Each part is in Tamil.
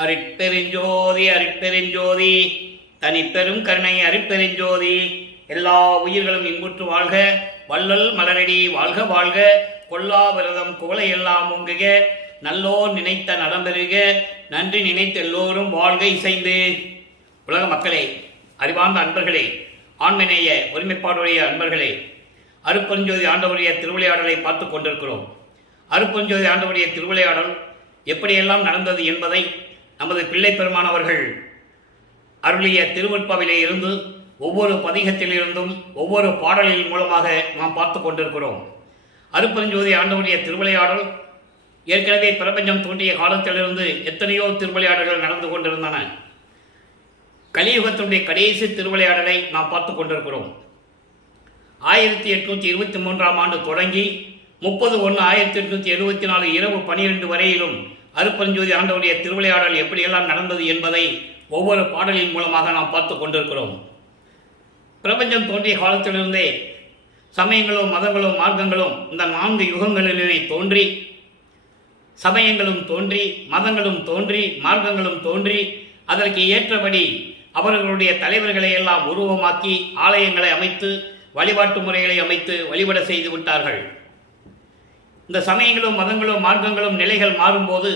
அருட்பெருஞ்சோதி அருட்பெருஞ்சோதி தனிப்பெரும் கருணை அருட்பெருஞ்சோதி. எல்லா உயிர்களும் இன்புற்று வாழ்க, வள்ளல் மலரடி வாழ்க வாழ்க. கொல்லா விரதம் குவளை எல்லாம் ஓங்குக, நல்லோர் நினைத்த நலம்பெறுக. நன்றி நினைத்த எல்லோரும் வாழ்க இசைந்து. உலக மக்களே, அறிவார்ந்த அன்பர்களே, ஆண்மநேய ஒருமைப்பாடுடைய அன்பர்களே, அருட்பெருஞ்சோதி ஆண்டவருடைய திருவிளையாடலை பார்த்து கொண்டிருக்கிறோம். அருட்பெருஞ்சோதி ஆண்டவருடைய திருவிளையாடல் எப்படியெல்லாம் நடந்தது என்பதை நமது பிள்ளை பெருமானவர்கள் அருளிய திருவெட்பாவிலே இருந்து ஒவ்வொரு பதிகத்திலிருந்தும் ஒவ்வொரு பாடலின் மூலமாக நாம் பார்த்து கொண்டிருக்கிறோம். அருட்பெருஞ்சோதி ஆண்டவருடைய திருவிளையாடல் ஏற்கனவே பிரபஞ்சம் தோன்றிய காலத்திலிருந்து எத்தனையோ திருவிளையாடல்கள் நடந்து கொண்டிருந்தன. கலியுகத்தினுடைய கடைசி திருவிளையாடலை நாம் பார்த்து கொண்டிருக்கிறோம். 1823ஆம் ஆண்டு தொடங்கி 30/1/1874 இரவு 12 வரையிலும் அருட்பெருஞ்சோதி ஆண்டவருடைய திருவிளையாடல் எப்படியெல்லாம் நடந்தது என்பதை ஒவ்வொரு பாடலின் மூலமாக நாம் பார்த்து கொண்டிருக்கிறோம். பிரபஞ்சம் தோன்றிய காலத்திலிருந்தே சமயங்களும் மதங்களும் மார்க்கங்களும் இந்த 4 யுகங்களிலுமே தோன்றி, சமயங்களும் தோன்றி, மதங்களும் தோன்றி, மார்க்கங்களும் தோன்றி, அதற்கு ஏற்றபடி அவர்களுடைய தலைவர்களை எல்லாம் உருவமாக்கி ஆலயங்களை அமைத்து வழிபாட்டு முறைகளை அமைத்து வழிபட செய்து விட்டார்கள். இந்த சமயங்களும் மதங்களும் மார்க்கங்களும் நிலைகள் மாறும்போது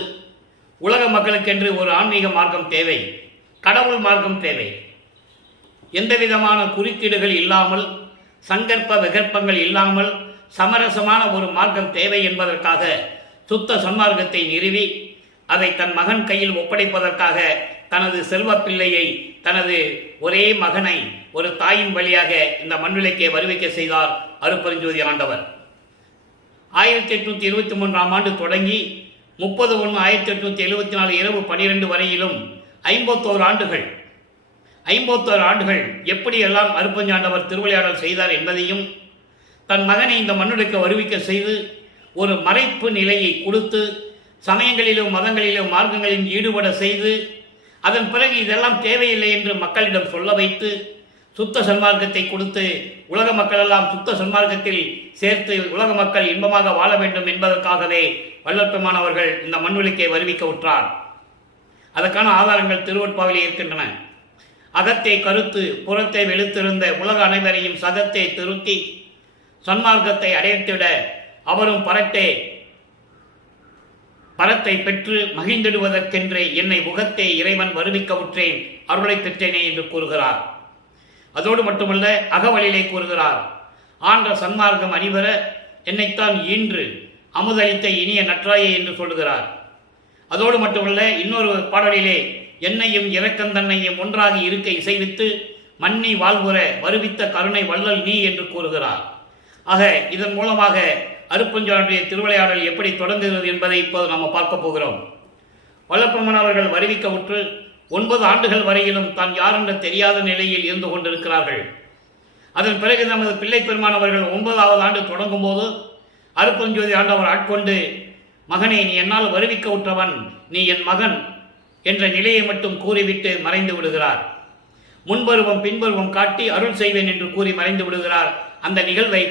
உலக மக்களுக்கென்று ஒரு ஆன்மீக மார்க்கம் தேவை, கடவுள் மார்க்கம் தேவை. எந்த விதமான குறுக்கீடுகள் இல்லாமல், சங்கற்ப விகற்பங்கள் இல்லாமல் சமரசமான ஒரு மார்க்கம் தேவை என்பதற்காக சுத்த சன்மார்க்கத்தை நிறுவி அதை தன் மகன் கையில் ஒப்படைப்பதற்காக தனது செல்வ பிள்ளையை, தனது ஒரே மகனை ஒரு தாயின் வழியாக இந்த மண்ணிலைக்கே வருவிக்க செய்தார் அருட்பெருஞ்சோதி ஆண்டவர். 1823ஆம் ஆண்டு தொடங்கி 30/1/1874 இரவு 12 வரையிலும் 51 ஆண்டுகள் 51 ஆண்டுகள் எப்படியெல்லாம் அருட்பெருஞ்சாண்டவர் திருவிளையாடல் செய்தார் என்பதையும், தன் மகனை இந்த மண்ணுக்கு வருவிக்க செய்து ஒரு மறைப்பு நிலையை கொடுத்து சமயங்களிலும் மதங்களிலும் மார்க்கங்களிலும் ஈடுபட செய்து, அதன் பிறகு இதெல்லாம் தேவையில்லை என்று மக்களிடம் சொல்ல வைத்து சுத்த சன்மார்க்கத்தை கொடுத்து உலக மக்கள் எல்லாம் சுத்த சன்மார்க்கத்தில் சேர்த்து உலக மக்கள் இன்பமாக வாழ வேண்டும் என்பதற்காகவே வல்லற்பெருமானவர்கள் இந்த மண்வெளிக்கை வருவிக்க உற்றார். அதற்கான ஆதாரங்கள் திருவெட்பாவிலே இருக்கின்றன. அகத்தை கருத்து புறத்தை வெளுத்திருந்த உலக அனைவரையும் சகத்தை திருத்தி சன்மார்க்கத்தை அடைத்திட அவரும் பரத்தை பெற்று மகிழ்ந்திடுவதற்கென்றே என்னை முகத்தை இறைவன் வருவிக்க உற்றேன், அருளை பெற்றேனே என்று கூறுகிறார். அதோடு மட்டுமல்ல, அகவழியிலே கூறுகிறார், ஆன்ற சன்மார்க்கம் அணிவர என்னைத்தான் ஈன்று அமுதளித்த இனிய நற்றாயே என்று சொல்லுகிறார். அதோடு மட்டுமல்ல, இன்னொரு பாடலிலே என்னையும் இரக்கந்தன்னையும் ஒன்றாகி இருக்க இசைவித்து மன்னி வாழ்வுற வருவித்த கருணை வள்ளல் நீ என்று கூறுகிறார். ஆக இதன் மூலமாக அருட்பெருஞ்சோதியுடைய திருவிளையாடல் எப்படி தொடங்குகிறது என்பதை இப்போது நாம் பார்க்க போகிறோம். வல்லற்பெருமான் அவர்கள் வருவிக்க உற்று 9 ஆண்டுகள் வரையிலும் தான் யார் என்ற தெரியாத நிலையில் இருந்து கொண்டிருக்கிறார்கள். அதன் பிறகு நமது பிள்ளை பெருமான் அவர்கள் 9வது ஆண்டு தொடங்கும் போது அருட்பெருஞ்சோதி ஆண்டவர் ஆட்கொண்டு, மகனே நீ என்னால் வருவிக்க உற்றவன், நீ என் மகன் என்ற நிலையை மட்டும் கூறிவிட்டு மறைந்து விடுகிறார். முன்பருவம் பின்பருவம் காட்டி அருள் செய்வேன் என்று கூறி மறைந்து விடுகிறார். அந்த நிகழ்வை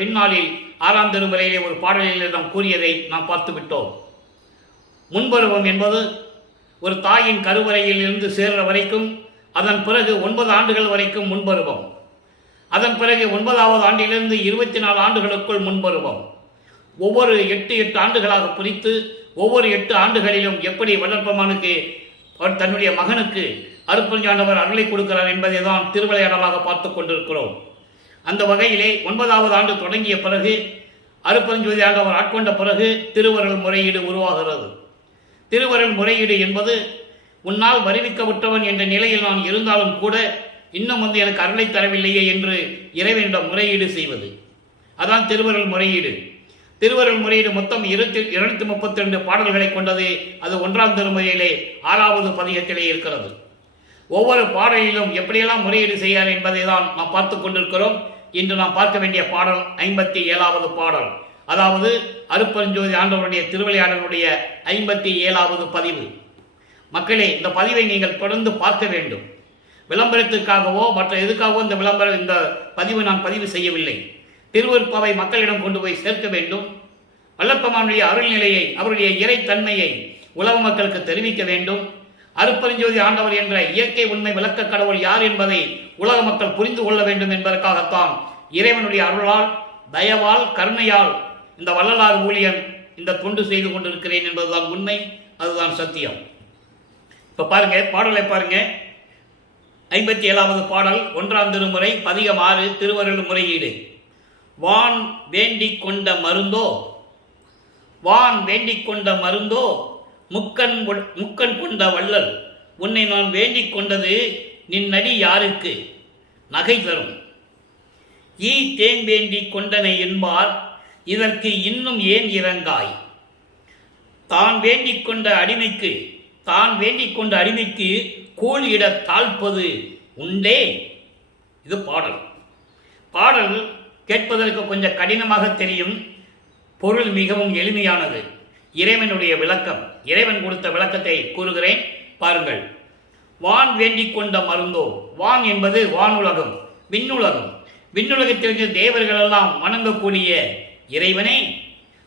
பின்னாளில் 6ஆம் திருமுறையிலே ஒரு பாடலில் நாம் கூறியதை நாம் பார்த்து விட்டோம். முன்பருவம் என்பது ஒரு தாயின் கருவறையில் இருந்து சேர்ற வரைக்கும், அதன் பிறகு 9 ஆண்டுகள் வரைக்கும் முன்பருவம், அதன் பிறகு 9வது ஆண்டிலிருந்து 24 ஆண்டுகளுக்குள் முன்பருவம். ஒவ்வொரு 8 ஆண்டுகளாக பிரித்து ஒவ்வொரு 8 ஆண்டுகளிலும் எப்படி வல்லற்பெருமானுக்கு தன்னுடைய மகனுக்கு அருட்பெருஞ்சாண்டவர் அருளை கொடுக்கிறார் என்பதை தான் திருவிளையாடலாக பார்த்து கொண்டிருக்கிறோம். அந்த வகையிலே 9வது ஆண்டு தொடங்கிய பிறகு அருட்பெருஞ்சோதி ஆண்டவர் ஆட்கொண்ட பிறகு திருவருள் முறையீடு உருவாகிறது. திருவருள் முறையீடு என்பது, உன்னால் வருவிக்க விட்டவன் என்ற நிலையில் நான் இருந்தாலும் கூட இன்னும் எனக்கு அருளை தரவில்லையே என்று இறைவனிடம் முறையீடு செய்வது, அதான் திருவருள் முறையீடு. திருவருள் முறையீடு மொத்தம் 232 பாடல்களை கொண்டது. அது 1ஆம் திருமுறையிலே 6வது பதிகத்திலே இருக்கிறது. ஒவ்வொரு பாடலிலும் எப்படியெல்லாம் முறையீடு செய்யார் என்பதை தான் நாம் பார்த்து கொண்டிருக்கிறோம். இன்று நாம் பார்க்க வேண்டிய பாடல் 57வது பாடல், அதாவது அருட்பெருஞ்சோதி ஆண்டவருடைய திருவிளையாடலுடைய 57வது பதிவு. மக்களே, இந்த பதிவை நீங்கள் தொடர்ந்து பார்க்க வேண்டும். விளம்பரத்துக்காகவோ மற்ற எதுக்காகவோ இந்த பதிவு நான் பதிவு செய்யவில்லை. திருவெட்பாவை மக்களிடம் கொண்டு போய் சேர்க்க வேண்டும். வல்லற்பெருமானுடைய அருள்நிலையை, அவருடைய இறைத்தன்மையை உலக மக்களுக்கு தெரிவிக்க வேண்டும். அருட்பெருஞ்சோதி ஆண்டவர் என்ற இயற்கை உண்மை விளக்க கடவுள் யார் என்பதை உலக மக்கள் புரிந்து கொள்ள வேண்டும் என்பதற்காகத்தான் இறைவனுடைய அருளால், தயவால், கருணையால் இந்த வள்ளலார் ஊழியன் இந்த தொண்டு செய்து கொண்டிருக்கிறேன் என்பதுதான் உண்மை, அதுதான் சத்தியம். இப்ப பாருங்க, பாடலை பாருங்க. 57வது பாடல், 1ஆம் திருமுறை, பதிகம் 6, திருவருள் முறையீடு. வான் வேண்டிக் கொண்ட மருந்தோ, வான் வேண்டிக் கொண்ட மருந்தோ, முக்கன் கொண்ட வள்ளல், உன்னை நான் வேண்டிக் கொண்டது நின்னடி யாருக்கு நகை தரும். ஈ தேன் வேண்டிக் கொண்டனை என்பார், இதற்கு இன்னும் ஏன் இறங்காய். தான் வேண்டிக் கொண்ட அடிமைக்கு கூழ் இட தாழ்ப்பது உண்டே. இது பாடல். பாடல் கேட்பதற்கு கொஞ்சம் கடினமாக தெரியும், பொருள் மிகவும் எளிமையானது. இறைவனுடைய விளக்கம், இறைவன் கொடுத்த விளக்கத்தை கூறுகிறேன், பாருங்கள். வான் வேண்டிக் கொண்ட மருந்தோ, வான் என்பது வானுலகம், விண்ணுலகம். விண்ணுலகத்திற்கு தேவர்களெல்லாம் வணங்கக்கூடிய இறைவனே,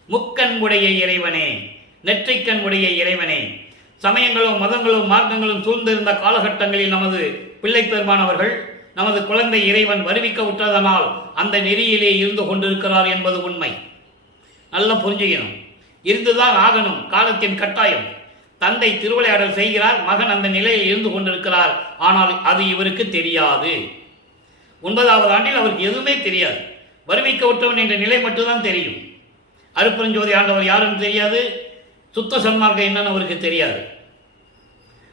முக்கண் உடைய இறைவனே, நெற்றிக்கண் உடைய இறைவனே. சமயங்களும் மதங்களும் மார்க்கங்களும் சூழ்ந்திருந்த காலகட்டங்களில் நமது பிள்ளை பெருமானவர்கள், நமது குழந்தை இறைவன் வருவிக்க விட்டதனால் அந்த நெறியிலே இருந்து கொண்டிருக்கிறார் என்பது உண்மை. நல்லா புரிஞ்சுக்கணும், இருந்துதான் ஆகணும், காலத்தின் கட்டாயம். தந்தை திருவிளையாடல் செய்கிறார், மகன் அந்த நிலையில் இருந்து கொண்டிருக்கிறார். ஆனால் அது இவருக்கு தெரியாது. 9வது ஆண்டில் அவருக்கு எதுவுமே தெரியாது. வருவிக்க விட்டவன் என்ற நிலை மட்டும்தான் தெரியும். அருட்பெருஞ்சோதி ஆண்டவர் யாருன்னு தெரியாது, சுத்த சன்மார்க்கம் என்னன்னு அவருக்கு தெரியாது.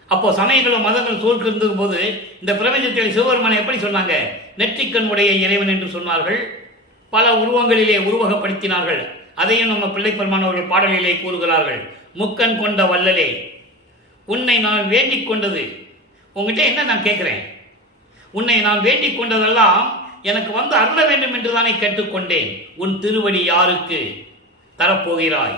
அப்போ சமயங்களும் மதங்கள் சூழ்ந்திருக்கும் போது இந்த பிரபஞ்சத்தில் சிவபெருமானை எப்படி சொன்னாங்க? நெற்றிக்கண் உடைய இறைவன் என்று சொன்னார்கள். பல உருவங்களிலே உருவகப்படுத்தினார்கள். அதையும் நம்ம பிள்ளை பெருமானவர்கள் பாடலிலே கூறுகிறார்கள். முக்கண் கொண்ட வள்ளலே, உன்னை நான் வேண்டிக் கொண்டது, உங்ககிட்ட என்ன நான் கேட்கிறேன்? உன்னை நான் வேண்டிக் கொண்டதெல்லாம் எனக்கு வந்து அருள வேண்டும் என்று தானே கேட்டுக்கொண்டேன். உன் திருவடி யாருக்கு தரப்போகிறாய்?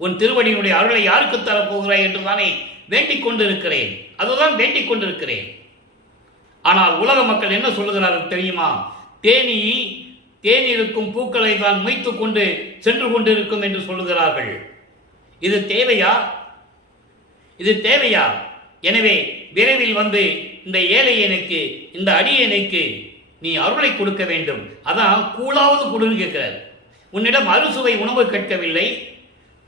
உன் திருவடியினுடைய அருளை யாருக்கு தரப்போகிறாய் என்று தானே வேண்டிக் கொண்டிருக்கிறேன். அதுதான் வேண்டிக் கொண்டிருக்கிறேன். ஆனால் உலக மக்கள் என்ன சொல்லுகிறார்கள் தெரியுமா? தேனிருக்கும் பூக்களை தான் மொய்த்துக் கொண்டு சென்று கொண்டிருக்கும் என்று சொல்லுகிறார்கள். இது தேவையா? இது தேவையா? எனவே விரைவில் வந்து இந்த ஏழையனுக்கு, இந்த அடியனுக்கு நீ அருளை கொடுக்க வேண்டும். அதான் கூழாவது கொடுன்னு கேட்கிறார். உன்னிடம் அறுசுவை உணவு கேட்கவில்லை,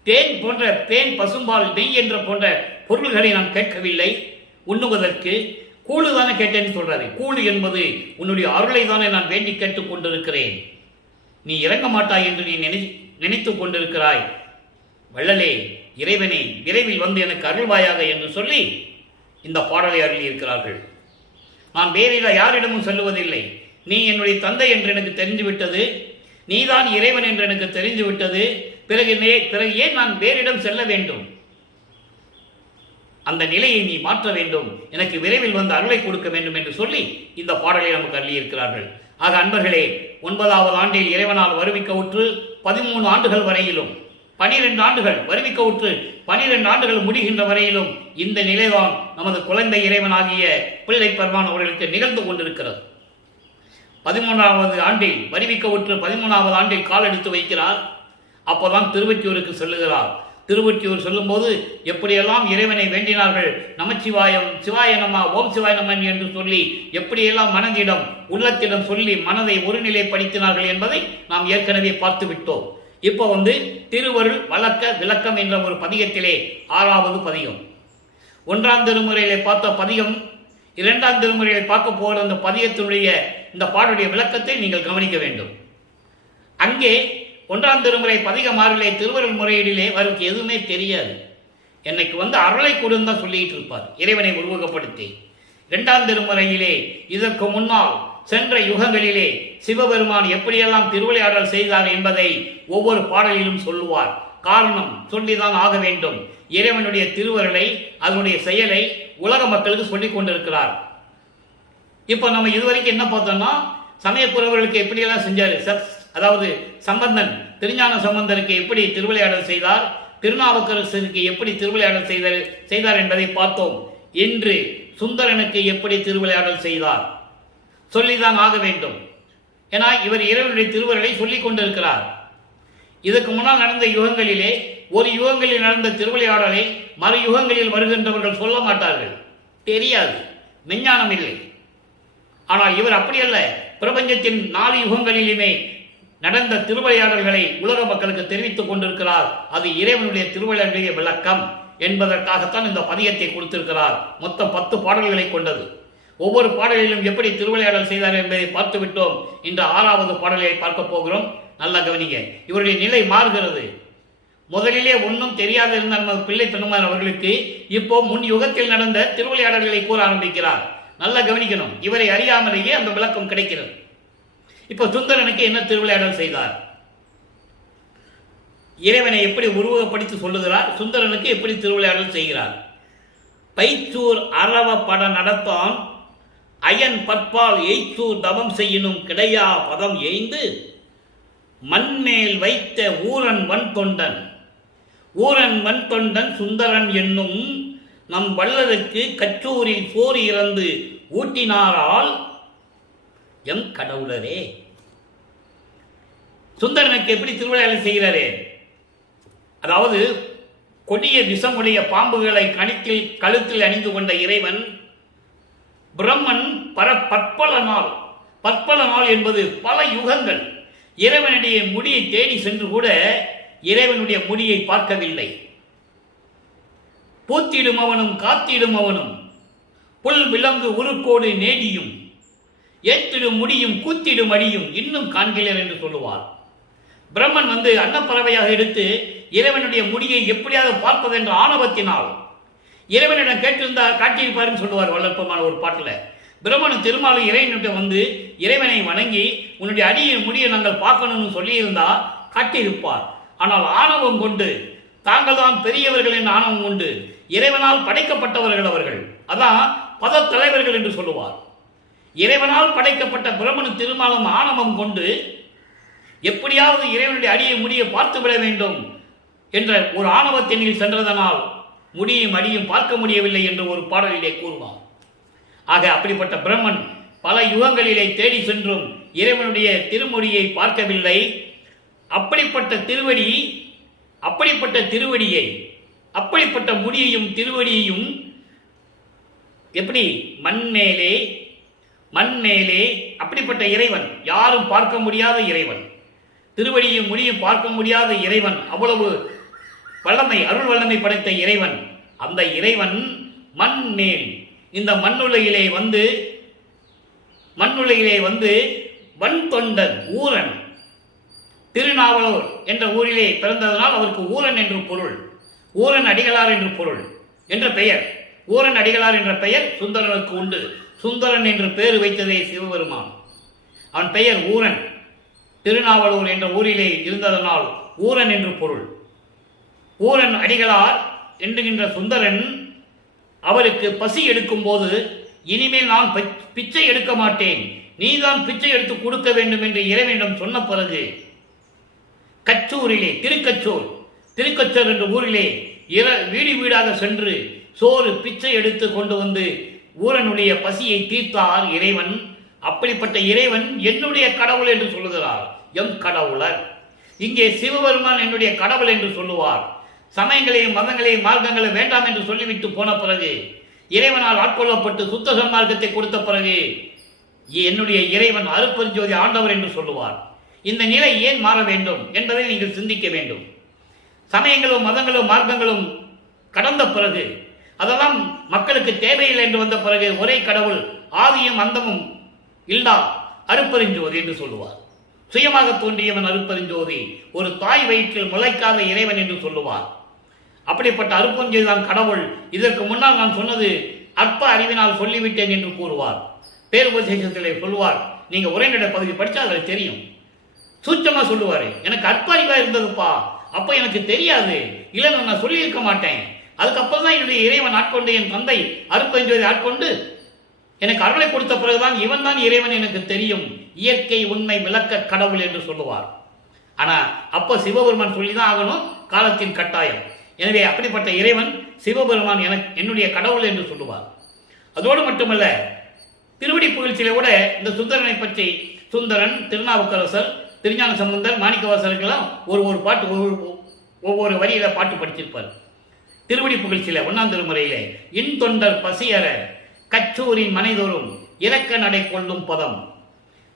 தேன் போன்ற தேன், பசும்பால், நெய் என்ற போன்ற பொருள்களை நான் கேட்கவில்லை. உண்ணுவதற்கு கூழு தானே கேட்டேன்னு சொல்றாரு. கூழு என்பது உன்னுடைய அருளை தானே நான் வேண்டி கேட்டுக் கொண்டிருக்கிறேன். நீ இறங்க மாட்டாய் என்று நீ நினைத்துக் கொண்டிருக்கிறாய். வள்ளலே, இறைவனே, விரைவில் வந்து எனக்கு அருள்வாயாக என்று சொல்லி இந்த பாடலை அருளியிருக்கிறார்கள். நான் வேறில யாரிடமும் சொல்லுவதில்லை. நீ என்னுடைய தந்தை என்று எனக்கு தெரிந்துவிட்டது, நீதான் இறைவன் என்று எனக்கு தெரிந்துவிட்டது. பிறகு ஏன் நான் வேறிடம் செல்ல வேண்டும்? அந்த நிலையை நீ மாற்ற வேண்டும், எனக்கு விரைவில் வந்து அருளை கொடுக்க வேண்டும் என்று சொல்லி இந்த பாடலை நமக்கு அருளியிருக்கிறார்கள். ஆக அன்பர்களே, 9வது ஆண்டில் இறைவனால் வருவிக்க உற்று 13 ஆண்டுகள் வரையிலும், 12 ஆண்டுகள் வருவிக்க உற்று 12 ஆண்டுகள் முடிகின்ற வரையிலும் இந்த நிலைதான் நமது குழந்தை இறைவனாகிய பிள்ளை பெருமான் அவர்களுக்கு நிகழ்ந்து கொண்டிருக்கிறது. 13வது ஆண்டில் வருவிக்க உற்று 13வது ஆண்டில் கால் எடுத்து வைக்கிறார். அப்போதான் திருவொற்றியூருக்கு செல்லுகிறார். திருவொற்றியூர் சொல்லும் போது எப்படியெல்லாம் இறைவனை வேண்டினார்கள், நமச்சிவாயம், சிவாய நம, ஓம் சிவாய நமன் என்று சொல்லி எப்படியெல்லாம் மனதிடம், உள்ளத்திடம் சொல்லி மனதை ஒருநிலைப்படுத்தினார்கள் என்பதை நாம் ஏற்கனவே பார்த்து விட்டோம். இப்போ திருவருள் வழக்க விளக்கம் என்ற ஒரு பதிகத்திலே 6வது பதிகம். 1ஆம் திருமுறையிலே பார்த்த பதிகம் 2ஆம் திருமுறையிலே பார்க்க போகிற அந்த பதிகத்தினுடைய இந்த பாடலுடைய விளக்கத்தை நீங்கள் கவனிக்க வேண்டும். அங்கே 1ஆம் திருமுறை பதிகம் 6லே திருவருள் முறையீடிலே அவருக்கு எதுவுமே தெரியாது. என்னைக்கு அருளை கொடுன்னு தான் சொல்லிட்டு இருப்பார், இறைவனை உருவகப்படுத்தி. 2ஆம் திருமுறையிலே இதற்கு முன்னால் சென்ற யுகங்களிலே சிவபெருமான் எப்படியெல்லாம் திருவிளையாடல் செய்தார் என்பதை ஒவ்வொரு பாடலிலும் சொல்லுவார். காரணம் சொல்லிதான் ஆக வேண்டும். இறைவனுடைய திருவருளை, அதனுடைய செயலை உலக மக்களுக்கு சொல்லிக் கொண்டிருக்கிறார். இப்போ நம்ம இதுவரைக்கும் என்ன பார்த்தோம்னா, சமயப்புறவர்களுக்கு எப்படியெல்லாம் செஞ்சாரு, அதாவது சம்பந்தன் திருஞான சம்பந்தருக்கு எப்படி திருவிளையாடல் செய்தார், திருநாவுக்கரசருக்கு எப்படி திருவிளையாடல் செய்தார் என்பதை பார்த்தோம். இன்று சுந்தரனுக்கு எப்படி திருவிளையாடல் செய்தார் சொல்லிதான் ஆக வேண்டும். ஏன்னா இவர் இறைவனுடைய திருவருளை சொல்லிக் கொண்டிருக்கிறார். இதற்கு முன்னால் நடந்த யுகங்களிலே ஒரு யுகங்களில் நடந்த திருவிளையாடலை மறு யுகங்களில் வருகின்றவர்கள் சொல்ல மாட்டார்கள், தெரியாது, விஞ்ஞானம் இல்லை. ஆனால் இவர் அப்படியல்ல, பிரபஞ்சத்தின் 4 யுகங்களிலுமே நடந்த திருவிளையாடல்களை உலக மக்களுக்கு தெரிவித்துக் கொண்டிருக்கிறார். அது இறைவனுடைய திருவிளையாடலுடைய விளக்கம் என்பதற்காகத்தான் இந்த பதியத்தை கொடுத்திருக்கிறார். மொத்தம் 10 பாடல்களை கொண்டது. ஒவ்வொரு பாடலிலும் எப்படி திருவிளையாடல் செய்தார் என்பதை பார்த்து விட்டோம். இன்று 6வது பாடலை பார்க்க போகிறோம். நல்லா கவனிங்க. இவருடைய நிலை மாறுகிறது. முதலிலே ஒன்றும் தெரியாத இருந்த நம்ம பிள்ளை பெருமான் அவர்களுக்கு இப்போ முன் யுகத்தில் நடந்த திருவிளையாடல்களை கூற ஆரம்பிக்கிறார். நல்லா கவனிக்கணும். இவரை அறியாமலேயே அந்த விளக்கம் கிடைக்கிறது. இப்போ சுந்தரனுக்கு என்ன திருவிளையாடல் செய்தார், இறைவனை எப்படி உருவகப்படுத்தி சொல்லுகிறார், சுந்தரனுக்கு எப்படி திருவிளையாடல் செய்கிறார். பைச்சூர் அரவ பட நடத்தான் அயன் பற்பால் எய்ச்சூர் தவம் செய்யினும் கிடையா பதம் எய்ந்து மண்மேல் வைத்த ஊரன் வன் தொண்டன். ஊரன் வன் தொண்டன் சுந்தரன் என்னும் நம் வள்ளலுக்கு கச்சூரில் சோறு இறந்து ஊட்டினாரால் எம் கடவுளரே. சுந்தரனுக்கு எப்படி திருவிளையாடல் செய்கிறாரே, அதாவது கொடிய விஷமுடைய பாம்புகளை கழுத்தில் அணிந்து கொண்ட இறைவன் பிரம்மன் பற்பல நாள் என்பது பல யுகங்கள் இறைவனுடைய முடியை தேடி சென்று கூட இறைவனுடைய முடியை பார்க்கவில்லை. பூத்திடும் அவனும் காத்திடும் அவனும் புல் விலங்கு உருக்கோடு நேடியும் ஏத்திடும் முடியும் கூத்திடும் அடியும் இன்னும் காண்கிறேன் என்று சொல்லுவார். பிரம்மன் அன்னப்பறவையாக எடுத்து இறைவனுடைய முடியை எப்படியாவது பார்ப்பது என்ற ஆணவத்தினால் இறைவனிடம் கேட்டிருந்தார், காட்டியிருப்பாருன்னு சொல்லுவார் வல்லற்பமான ஒரு பாட்டில். பிரம்மனும் திருமாலும் இறைவனிடம் இறைவனை வணங்கி உன்னுடைய அடியின் முடியை நாங்கள் பார்க்கணும்னு சொல்லியிருந்தா காட்டியிருப்பார். ஆனால் ஆணவம் கொண்டு தாங்கள் தான் பெரியவர்கள் என்ற ஆணவம் கொண்டு இறைவனால் படைக்கப்பட்டவர்கள் அவர்கள், அதான் பத தலைவர்கள் என்று சொல்லுவார். இறைவனால் படைக்கப்பட்ட பிரம்மனும் திருமாலும் ஆணவம் கொண்டு எப்படியாவது இறைவனுடைய அடியை முடியை பார்த்து விட வேண்டும் என்ற ஒரு ஆணவத்தினில் சென்றதனால் முடியும் அடியும் பார்க்க முடியவில்லை என்று ஒரு பாடலிலே கூறுவார். ஆக அப்படிப்பட்ட பிரம்மன் பல யுகங்களிலே தேடி சென்றும் இறைவனுடைய திருமொழியை பார்க்கவில்லை. அப்படிப்பட்ட திருவடியை அப்படிப்பட்ட முடியையும் திருவடியையும் எப்படி மண்மேலே அப்படிப்பட்ட இறைவன், யாரும் பார்க்க முடியாத இறைவன், திருவடியும் முடியும் பார்க்க முடியாத இறைவன், அவ்வளவு வல்லமை, அருள் வல்லமை படைத்த இறைவன். அந்த இறைவன் மண்மேல் இந்த மண்ணுலகிலே வந்து வன் தொண்டன் ஊரன், திருநாவலூர் என்ற ஊரிலே பிறந்ததனால் அவருக்கு ஊரன் என்று பொருள், ஊரன் அடிகளார் என்று பொருள் என்ற பெயர். ஊரன் அடிகளார் என்ற பெயர் சுந்தரனுக்கு உண்டு. சுந்தரன் என்று பெயர் வைத்ததே சிவபெருமான். அவன் பெயர் ஊரன், திருநாவலூர் என்ற ஊரிலே இருந்ததனால் ஊரன் என்று பொருள். ஊரன் அடிகளார் என்கின்ற சுந்தரன் அவருக்கு பசி எடுக்கும் போது, இனிமேல் நான் பிச்சை எடுக்க மாட்டேன், நீதான் பிச்சை எடுத்து கொடுக்க வேண்டும் என்று இறைவனிடம் சொன்ன பிறகு கச்சூரிலே திருக்கச்சூர் என்ற ஊரிலே வீடு வீடாக சென்று சோறு பிச்சை எடுத்து கொண்டு வந்து ஊரனுடைய பசியை தீர்த்தார் இறைவன். அப்படிப்பட்ட இறைவன் என்னுடைய கடவுள் என்று சொல்லுகிறார், எம் கடவுளர். இங்கே சிவபெருமான் என்னுடைய கடவுள் என்று சொல்லுவார். சமயங்களையும் மதங்களையும் மார்க்கங்களையும் வேண்டாம் என்று சொல்லிவிட்டு போன பிறகு, இறைவனால் ஆட்கொள்ளப்பட்டு சுத்த சன்மார்க்கத்தை கொடுத்த பிறகு என்னுடைய இறைவன் அருட்பெருஞ்சோதி ஆண்டவர் என்று சொல்லுவார். இந்த நிலை ஏன் மாற வேண்டும் என்பதை நீங்கள் சிந்திக்க வேண்டும். சமயங்களும் மதங்களும் மார்க்கங்களும் கடந்த பிறகு, அதெல்லாம் மக்களுக்கு தேவையில்லை என்று வந்த பிறகு, ஒரே கடவுள், ஆதியும் அந்தமும் இல்லா அருட்பெருஞ்சோதி என்று சொல்லுவார். சுயமாக தோன்றியவன் அருட்பெருஞ்சோதி, ஒரு தாய் வயிற்றில் முளைக்காத இறைவன் என்று சொல்லுவார். அப்படிப்பட்ட அருட்பெருஞ்சோதி தான் கடவுள். இதற்கு முன்னால் நான் சொன்னது அற்ப அறிவினால் சொல்லிவிட்டேன் என்று கூறுவார். பேருபதேசத்திலே சொல்லுவார், நீங்க உரைநடை பகுதி படிச்சா அதில் தெரியும். சூச்சமா சொல்லுவாரு, எனக்கு அற்ப அறிவா இருந்ததுப்பா, அப்ப எனக்கு தெரியாது, இல்லை நான் சொல்லியிருக்க மாட்டேன். அதுக்கப்புறம் தான் என்னுடைய இறைவன் ஆட்கொண்டு, என் தந்தை அருட்பெருஞ்சோதி ஆட்கொண்டு எனக்கு அருளை கொடுத்த பிறகுதான் இவன் தான் இறைவன் எனக்கு தெரியும், இயற்கை உண்மை விளக்க கடவுள் என்று சொல்லுவார். ஆனா அப்ப சிவபெருமான் சொல்லிதான் ஆகணும், காலத்தின் கட்டாயம். எனவே அப்படிப்பட்ட இறைவன் சிவபெருமான் என்னுடைய கடவுள் என்று சொல்லுவார். அதோடு மட்டுமல்ல, திருவடி புகழ்ச்சியில கூட இந்த சுந்தரனை பற்றி சுந்தரன், திருநாவுக்கரசர், திருஞான சம்பந்தர் மாணிக்கவாசகர்கள்லாம் ஒரு பாட்டு ஒவ்வொரு வரியில பாட்டு படிச்சிருப்பார். திருவடி புகழ்ச்சியில 1ஆம் திருமுறையிலே இன் தொண்டர் பசியற கச்சூரின் மனைதோறும் இறக்க நடை கொள்ளும் பதம்.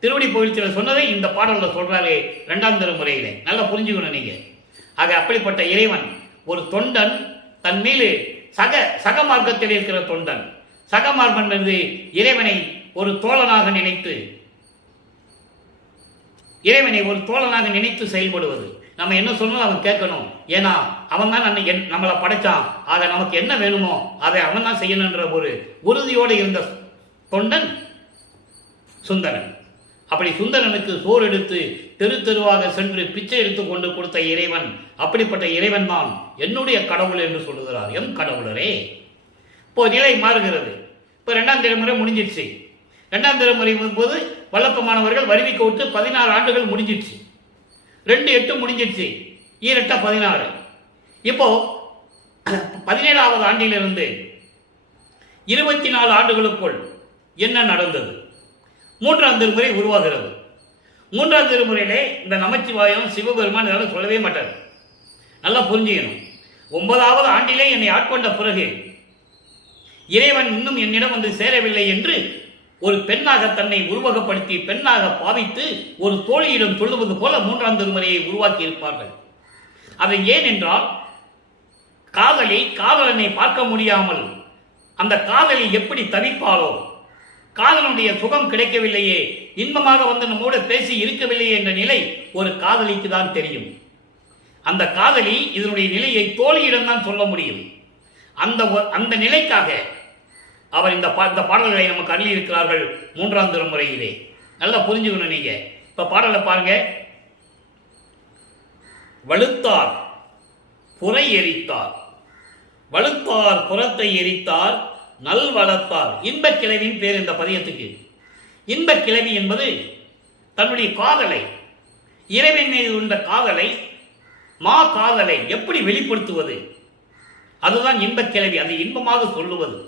திருவடி புகழ்ச்சியில சொன்னதை இந்த பாடல்ல சொல்றாரு 2ஆம் திருமுறையிலே. நல்லா புரிஞ்சுக்கணும் நீங்க. ஆக அப்படிப்பட்ட இறைவன் ஒரு தொண்டன் தன் மீது சக மார்க்கத்தில் இருக்கிற தொண்டன், சக மார்க்கம் என்று இறைவனை ஒரு தோழனாக நினைத்து செயல்படுவது. நம்ம என்ன சொன்னாலும் அவன் கேட்கணும். ஏன்னா அவன் தான் நம்மளை படைச்சான். அதை நமக்கு என்ன வேணுமோ அதை அவன் தான் செய்யணுன்ற ஒரு உறுதியோடு இருந்த தொண்டன் சுந்தரன். அப்படி சுந்தரனுக்கு சோறு எடுத்து தெரு தெருவாக சென்று பிச்சை எடுத்து கொண்டு கொடுத்த இறைவன், அப்படிப்பட்ட இறைவன் தான் என்னுடைய கடவுள் என்று சொல்லுகிறார். எம் கடவுளரே. இப்போ நிலை மாறுகிறது. இப்போ 2ஆம் திருமுறை முடிஞ்சிடுச்சு. 2ஆம் திருமுறை போது வல்லப்பமானவர்கள் வருவிக்க விட்டு 16 ஆண்டுகள் முடிஞ்சிடுச்சு. 2/8 முடிஞ்சிடுச்சு. 2 16. இப்போ 17வது ஆண்டிலிருந்து 24 ஆண்டுகளுக்குள் என்ன நடந்தது? 3ஆம் திருமுறை உருவாகிறது. 3ஆம் திருமுறையிலே இந்த நமச்சிவாயம் சிவபெருமான் இதெல்லாம் சொல்லவே மாட்டார். நல்லா புரிஞ்சுக்கணும். 9வது ஆண்டிலே என்னை ஆட்கொண்ட பிறகு இறைவன் இன்னும் என்னிடம் வந்து சேரவில்லை என்று ஒரு பெண்ணாக தன்னை உருவகப்படுத்தி பெண்ணாக பாவித்து ஒரு தோழியிடம் சொல்லுவது போல 3ஆம் திருமுறையை உருவாக்கி இருப்பார்கள். அது ஏன் என்றால் காதலனை பார்க்க முடியாமல் அந்த காதலி எப்படி தவிப்பாளோ, காதலுடைய சுகம் கிடைக்கவில்லையே, இன்பமாக வந்து நம்மோடு பேசி இருக்கவில்லையே என்ற நிலை ஒரு காதலிக்கு தான் தெரியும். அந்த காதலி இதனுடைய நிலையை தோழியிடம் தான் சொல்ல முடியும். அந்த நிலைக்காக அவர் இந்த பாடல்களை நமக்கு அருளி இருக்கிறார்கள் 3ஆம் திருமுறையிலே. நல்லா புரிஞ்சுக்கணும் நீங்க. இப்ப பாடலை பாருங்க. வலுத்தார் புரை எரித்தார், வலுத்தார் புறத்தை எரித்தார், நல் வளர்த்தார். இன்பக் கிளவியின் பேர் இந்த பதியத்துக்கு. இன்பக் கிளவி என்பது தன்னுடைய காதலை, இறைவன் மீது உள்ள காதலை, காதலை எப்படி வெளிப்படுத்துவது, அதுதான் இன்பக் கிளவி. அது இன்பமாக சொல்லுவது.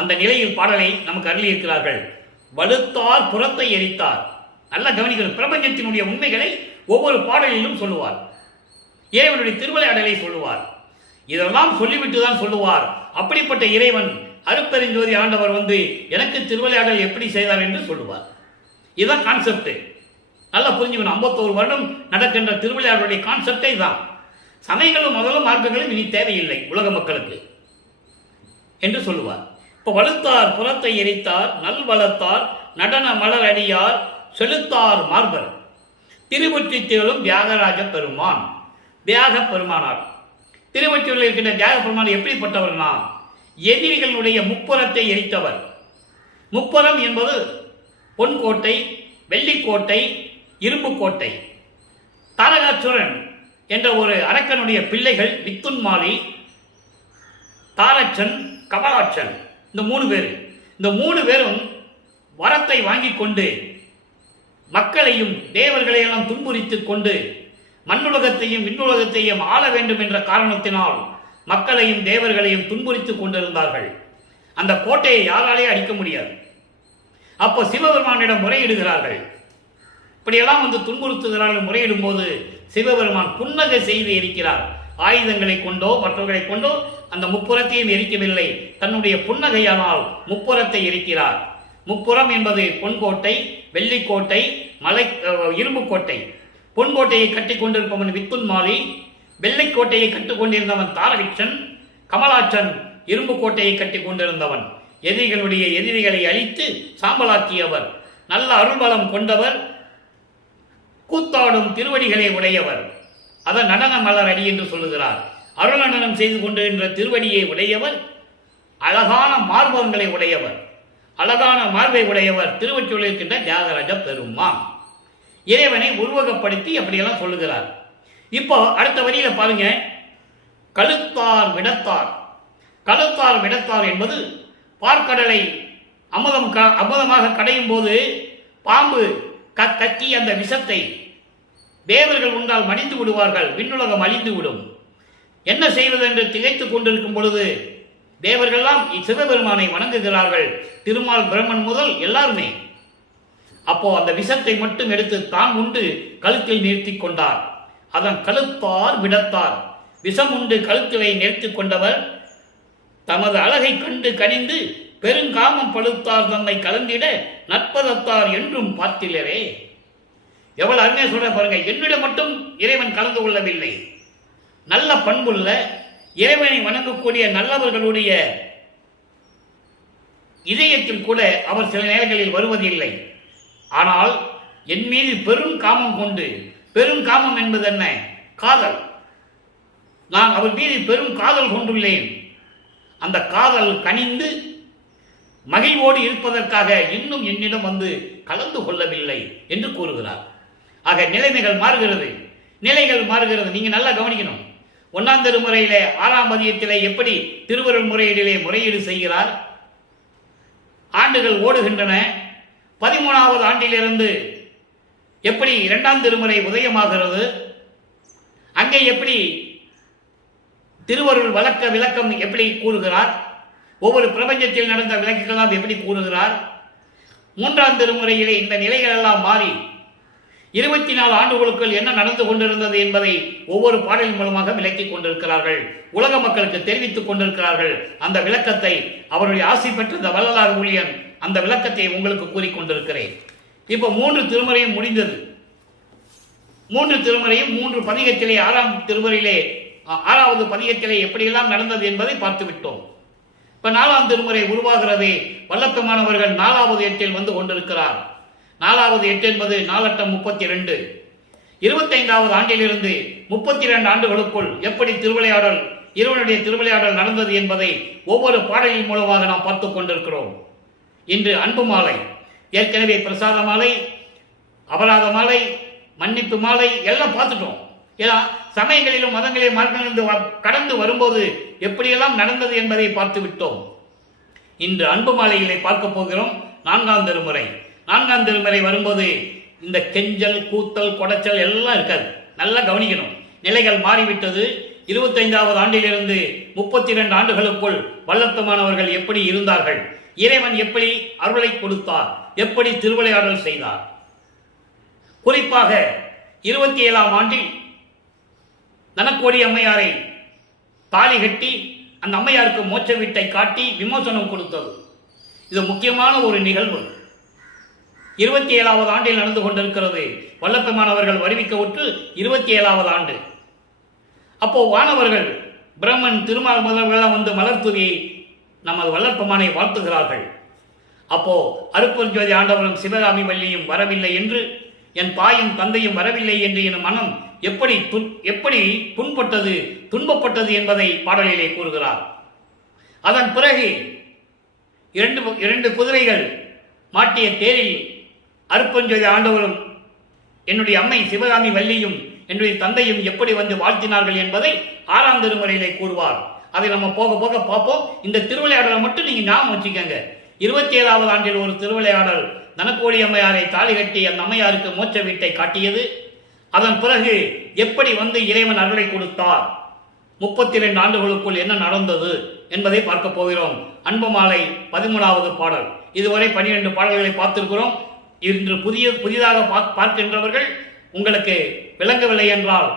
அந்த நிலையில் பாடலை நமக்கு அருளி இருக்கிறார்கள். வலுத்தார் புறத்தை எரித்தார். நல்லா கவனிக்கணும். பிரபஞ்சத்தினுடைய உண்மைகளை ஒவ்வொரு பாடலிலும் சொல்லுவார். இறைவனுடைய திருவிளையாடலை சொல்லுவார். இதெல்லாம் சொல்லிவிட்டு தான் சொல்லுவார். அப்படிப்பட்ட இறைவன் அருட்பெருஞ்சோதி ஆண்டவர் வந்து எனக்கு திருவிளையாடல் எப்படி செய்தார் என்று சொல்லுவார். இதுதான் கான்செப்ட். நல்லா புரிஞ்சுக்கணும். 51 வருடம் நடக்கின்ற திருவிளையாடலுடைய கான்செப்டே தான். சமயங்களும் முதலும் மார்க்கங்களும் இனி தேவையில்லை உலக மக்களுக்கு என்று சொல்லுவார். இப்போ வலுத்தார் புறத்தை எரித்தார், நல் வளர்த்தார், நடன மலர் அடியார், செலுத்தார் மார்பர், திருவொற்றி திகழும் தியாகராஜ பெருமான். தியாக பெருமானார். திருவொற்றியில் இருக்கின்ற தியாக பெருமான் எப்படிப்பட்டவர்னா எதிரிகளுடைய முப்புறத்தை எரித்தவர். முப்புறம் என்பது பொன்கோட்டை, வெள்ளிக்கோட்டை, இரும்பு கோட்டை. தாரகாசுரன் என்ற ஒரு அரக்கனுடைய பிள்ளைகள் வித்துன்மாலி, தாரச்சன், கமலாச்சன், இந்த 3 பேர். இந்த 3 பேரும் வரத்தை வாங்கி கொண்டு மக்களையும் தேவர்களையெல்லாம் துன்புறுத்திக் கொண்டு மண்ணுலகத்தையும் விண்ணுலகத்தையும் ஆள வேண்டும் என்ற காரணத்தினால் மக்களையும் தேவர்களையும் துன்புறுத்திக் கொண்டிருந்தார்கள். அந்த கோட்டையை யாராலே அடிக்க முடியாது. அப்போ சிவபெருமானிடம் முறையிடுகிறார்கள். இப்படியெல்லாம் வந்து துன்புறுத்துகிறார்கள். முறையிடும் போது சிவபெருமான் புன்னகை செய்து இருக்கிறார். ஆயுதங்களை கொண்டோ மற்றவர்களை கொண்டோ அந்த முப்புறத்தையும் எரிக்கவில்லை. தன்னுடைய புன்னகையானால் முப்புறத்தை எரிக்கிறார். முப்புறம் என்பது பொன்கோட்டை, வெள்ளிக்கோட்டை, இரும்பு கோட்டை. பொன்கோட்டையை கட்டி கொண்டிருப்பவன் வித்துன்மாலி, வெள்ளைக்கோட்டையை கட்டிக் கொண்டிருந்தவன் தாரவிச்சன், கமலாச்சன் இரும்பு கோட்டையை கட்டி கொண்டிருந்தவன். எதிரிகளுடைய எதிரிகளை அழித்து சாம்பலாக்கியவர், நல்ல அருள்பலம் கொண்டவர், கூத்தாடும் திருவடிகளை உடையவர். அதன் நடன மலர் அடி என்று சொல்லுகிறார். அருள் நடனம் செய்து கொண்டிருக்கின்ற திருவடியை உடையவர், அழகான மார்பகங்களை உடையவர், அழகான மார்பை உடையவர் திருவொற்றியில் இருக்கின்ற தியாகராஜ பெருமான். இறைவனை உருவகப்படுத்தி அப்படியெல்லாம் சொல்லுகிறார். இப்போ அடுத்த வரியில பாருங்க. கழுத்தார் விடத்தார். கழுத்தார் விடத்தார் என்பது பார்க்கடலை அமுதமாக கடையும் போது பாம்பு கக்கி அந்த விஷத்தை தேவர்கள் உண்டால் மடிந்து விடுவார்கள், விண்ணுலகம் அழிந்து விடும். என்ன செய்வது என்று திகைத்துக் கொண்டிருக்கும் பொழுது தேவர்கள்லாம் சிவபெருமானை வணங்குகிறார்கள். திருமால் பிரம்மன் முதல் எல்லாருமே. அப்போ அந்த விஷத்தை மட்டும் எடுத்து தான் உண்டு கழுத்தில் நிறுத்தி கொண்டார். அதன் கழுத்தார் விடத்தார். விஷம் உண்டு கழுத்திலை நிறுத்தி கொண்டவர் தமது அழகை கண்டு கனிந்து பெருங்காமம் பழுத்தார் தம்மை கலந்திட நற்பதத்தார் என்றும் பார்த்திலரே. எவ்வளவு அருமையா சொல்ற பாருங்க. என்னிடம் மட்டும் இறைவன் கலந்து கொள்ளவில்லை. நல்ல பண்புள்ள இறைவனை வணங்கக்கூடிய நல்லவர்களுடைய இதயத்தில் கூட அவர் சில நேரங்களில் வருவதில்லை. ஆனால் என் மீது பெரும் காமம் கொண்டு, பெரும் காமம் என்பது என்ன? காதல். நான் அவர் மீது பெரும் காதல் கொண்டுள்ளேன். அந்த காதல் கனிந்து மகிழ்வோடு இருப்பதற்காக இன்னும் என்னிடம் வந்து கலந்து கொள்ளவில்லை என்று கூறுகிறார். ஆக நிலைமைகள் மாறுகிறது, நிலைகள் மாறுகிறது. நீங்க நல்லா கவனிக்கணும். 1ஆம் திருமுறையிலே 6ஆம் பதியத்திலே எப்படி திருவருள் முறையீடிலே முறையீடு செய்கிறார். ஆண்டுகள் ஓடுகின்றன. 13வது ஆண்டிலிருந்து எப்படி 2ஆம் திருமுறை உதயமாகிறது, அங்கே எப்படி திருவருள் விளக்கம் எப்படி கூறுகிறார், ஒவ்வொரு பிரபஞ்சத்தில் நடந்த விளக்குகளாம் எப்படி கூறுகிறார். 3ஆம் திருமுறையிலே இந்த நிலைகள் எல்லாம் மாறி 24 ஆண்டுகளுக்குள் என்ன நடந்து கொண்டிருந்தது என்பதை ஒவ்வொரு பாடலின் மூலமாக விளக்கிக் கொண்டிருக்கிறார்கள், உலக மக்களுக்கு தெரிவித்துக் கொண்டிருக்கிறார்கள். அந்த விளக்கத்தை அவருடைய ஆசை பெற்ற இந்த வள்ளலார் ஊழியன் அந்த விளக்கத்தை உங்களுக்கு கூறிக்கொண்டிருக்கிறேன். இப்போ 3 திருமுறையும் முடிந்தது. 3 திருமுறையும் 3 பதிகத்திலே 6ஆம் திருமுறையிலே 6வது பதிகத்திலே எப்படியெல்லாம் நடந்தது என்பதை பார்த்து விட்டோம். இப்ப 4ஆம் திருமுறை உருவாகிறதே. வல்லப்பெருமானவர்கள் 4வது எட்டில் வந்து கொண்டிருக்கிறார். 4வது எட்டு என்பது 4×8 32. 25வது ஆண்டிலிருந்து 32 ஆண்டுகளுக்குள் எப்படி திருவிளையாடல், இறைவனுடைய திருவிளையாடல் நடந்தது என்பதை ஒவ்வொரு பாடலின் மூலமாக நாம் பார்த்துக் கொண்டிருக்கிறோம். இன்று அன்பு மாலை, ஏற்கனவே பிரசாத மாலை, அபராத மாலை, மன்னிப்பு மாலை எல்லாம் பார்த்துட்டோம். ஏன்னா சமயங்களிலும் மதங்களிலும் மார்க்கங்களிலிருந்து கடந்து வரும்போது எப்படியெல்லாம் நடந்தது என்பதை பார்த்து விட்டோம். இன்று அன்பு மாலைகளை பார்க்க போகிறோம். 4ஆம் திருமுறை. 4ஆம் திருமுறை வரும்போது இந்த கெஞ்சல், கூத்தல், கொடைச்சல் எல்லாம் இருக்காது. நல்லா கவனிக்கணும். நிலைகள் மாறிவிட்டது. 25வது ஆண்டிலிருந்து 32 ஆண்டுகளுக்குள் வல்லத்தமானவர்கள் எப்படி இருந்தார்கள், இறைவன் எப்படி அருளை கொடுத்தார், எப்படி திருவிளையாடல் செய்தார். குறிப்பாக 27ஆம் ஆண்டில் தனக்கோடி அம்மையாரை தாலி கட்டி அந்த அம்மையாருக்கு மோட்ச வீட்டை காட்டி விமோசனம் கொடுத்தது. இது முக்கியமான ஒரு நிகழ்வு. 27வது ஆண்டில் நடந்து கொண்டிருக்கிறது. வல்லப்பெருமானவர்கள் வருவிக்க உற்று 27வது ஆண்டு. அப்போ வானவர்கள் பிரம்மன், திருமால் முதல்வர்கள் வந்து மலர்தூவி நமது வல்லப்பெருமானை வாழ்த்துகிறார்கள். அப்போ அருட்பெருஞ்சோதி ஆண்டவரும் சிவகாமி வள்ளியும் வரவில்லை என்று, என் தாயும் தந்தையும் வரவில்லை என்று என் மனம் எப்படி புண்பட்டது, துன்பப்பட்டது என்பதை பாடலிலே கூறுகிறார். அதன் பிறகு இரண்டு குதிரைகள் மாட்டிய தேரில் அருட்பெருஞ்சோதி ஆண்டவரும் என்னுடைய அம்மை சிவகாமி வள்ளியும் என்னுடைய தந்தையும் எப்படி வந்து வாழ்த்தினார்கள் என்பதை 6ஆம் திருமுறையிலே கூறுவார். அதை நம்ம போக போக பார்ப்போம். இந்த திருவிளையாடலை மட்டும் நீங்க ஞாபகம் வச்சுக்கோங்க. 27வது ஆண்டில் ஒரு திருவிளையாடல் தனக்கோடி அம்மையாரை தாலி கட்டி அந்த அம்மையாருக்கு மோட்ச வீட்டை காட்டியது. அதன் பிறகு எப்படி வந்து இறைவன் அருளை கொடுத்தார், 32 ஆண்டுகளுக்குள் என்ன நடந்தது என்பதை பார்க்க போகிறோம். அன்பு மாலை 13வது பாடல். இதுவரை 12 பாடல்களை பார்த்திருக்கிறோம். இன்று புதிதாக பார்க்கின்றவர்கள் உங்களுக்கு விளங்கவில்லை என்றால்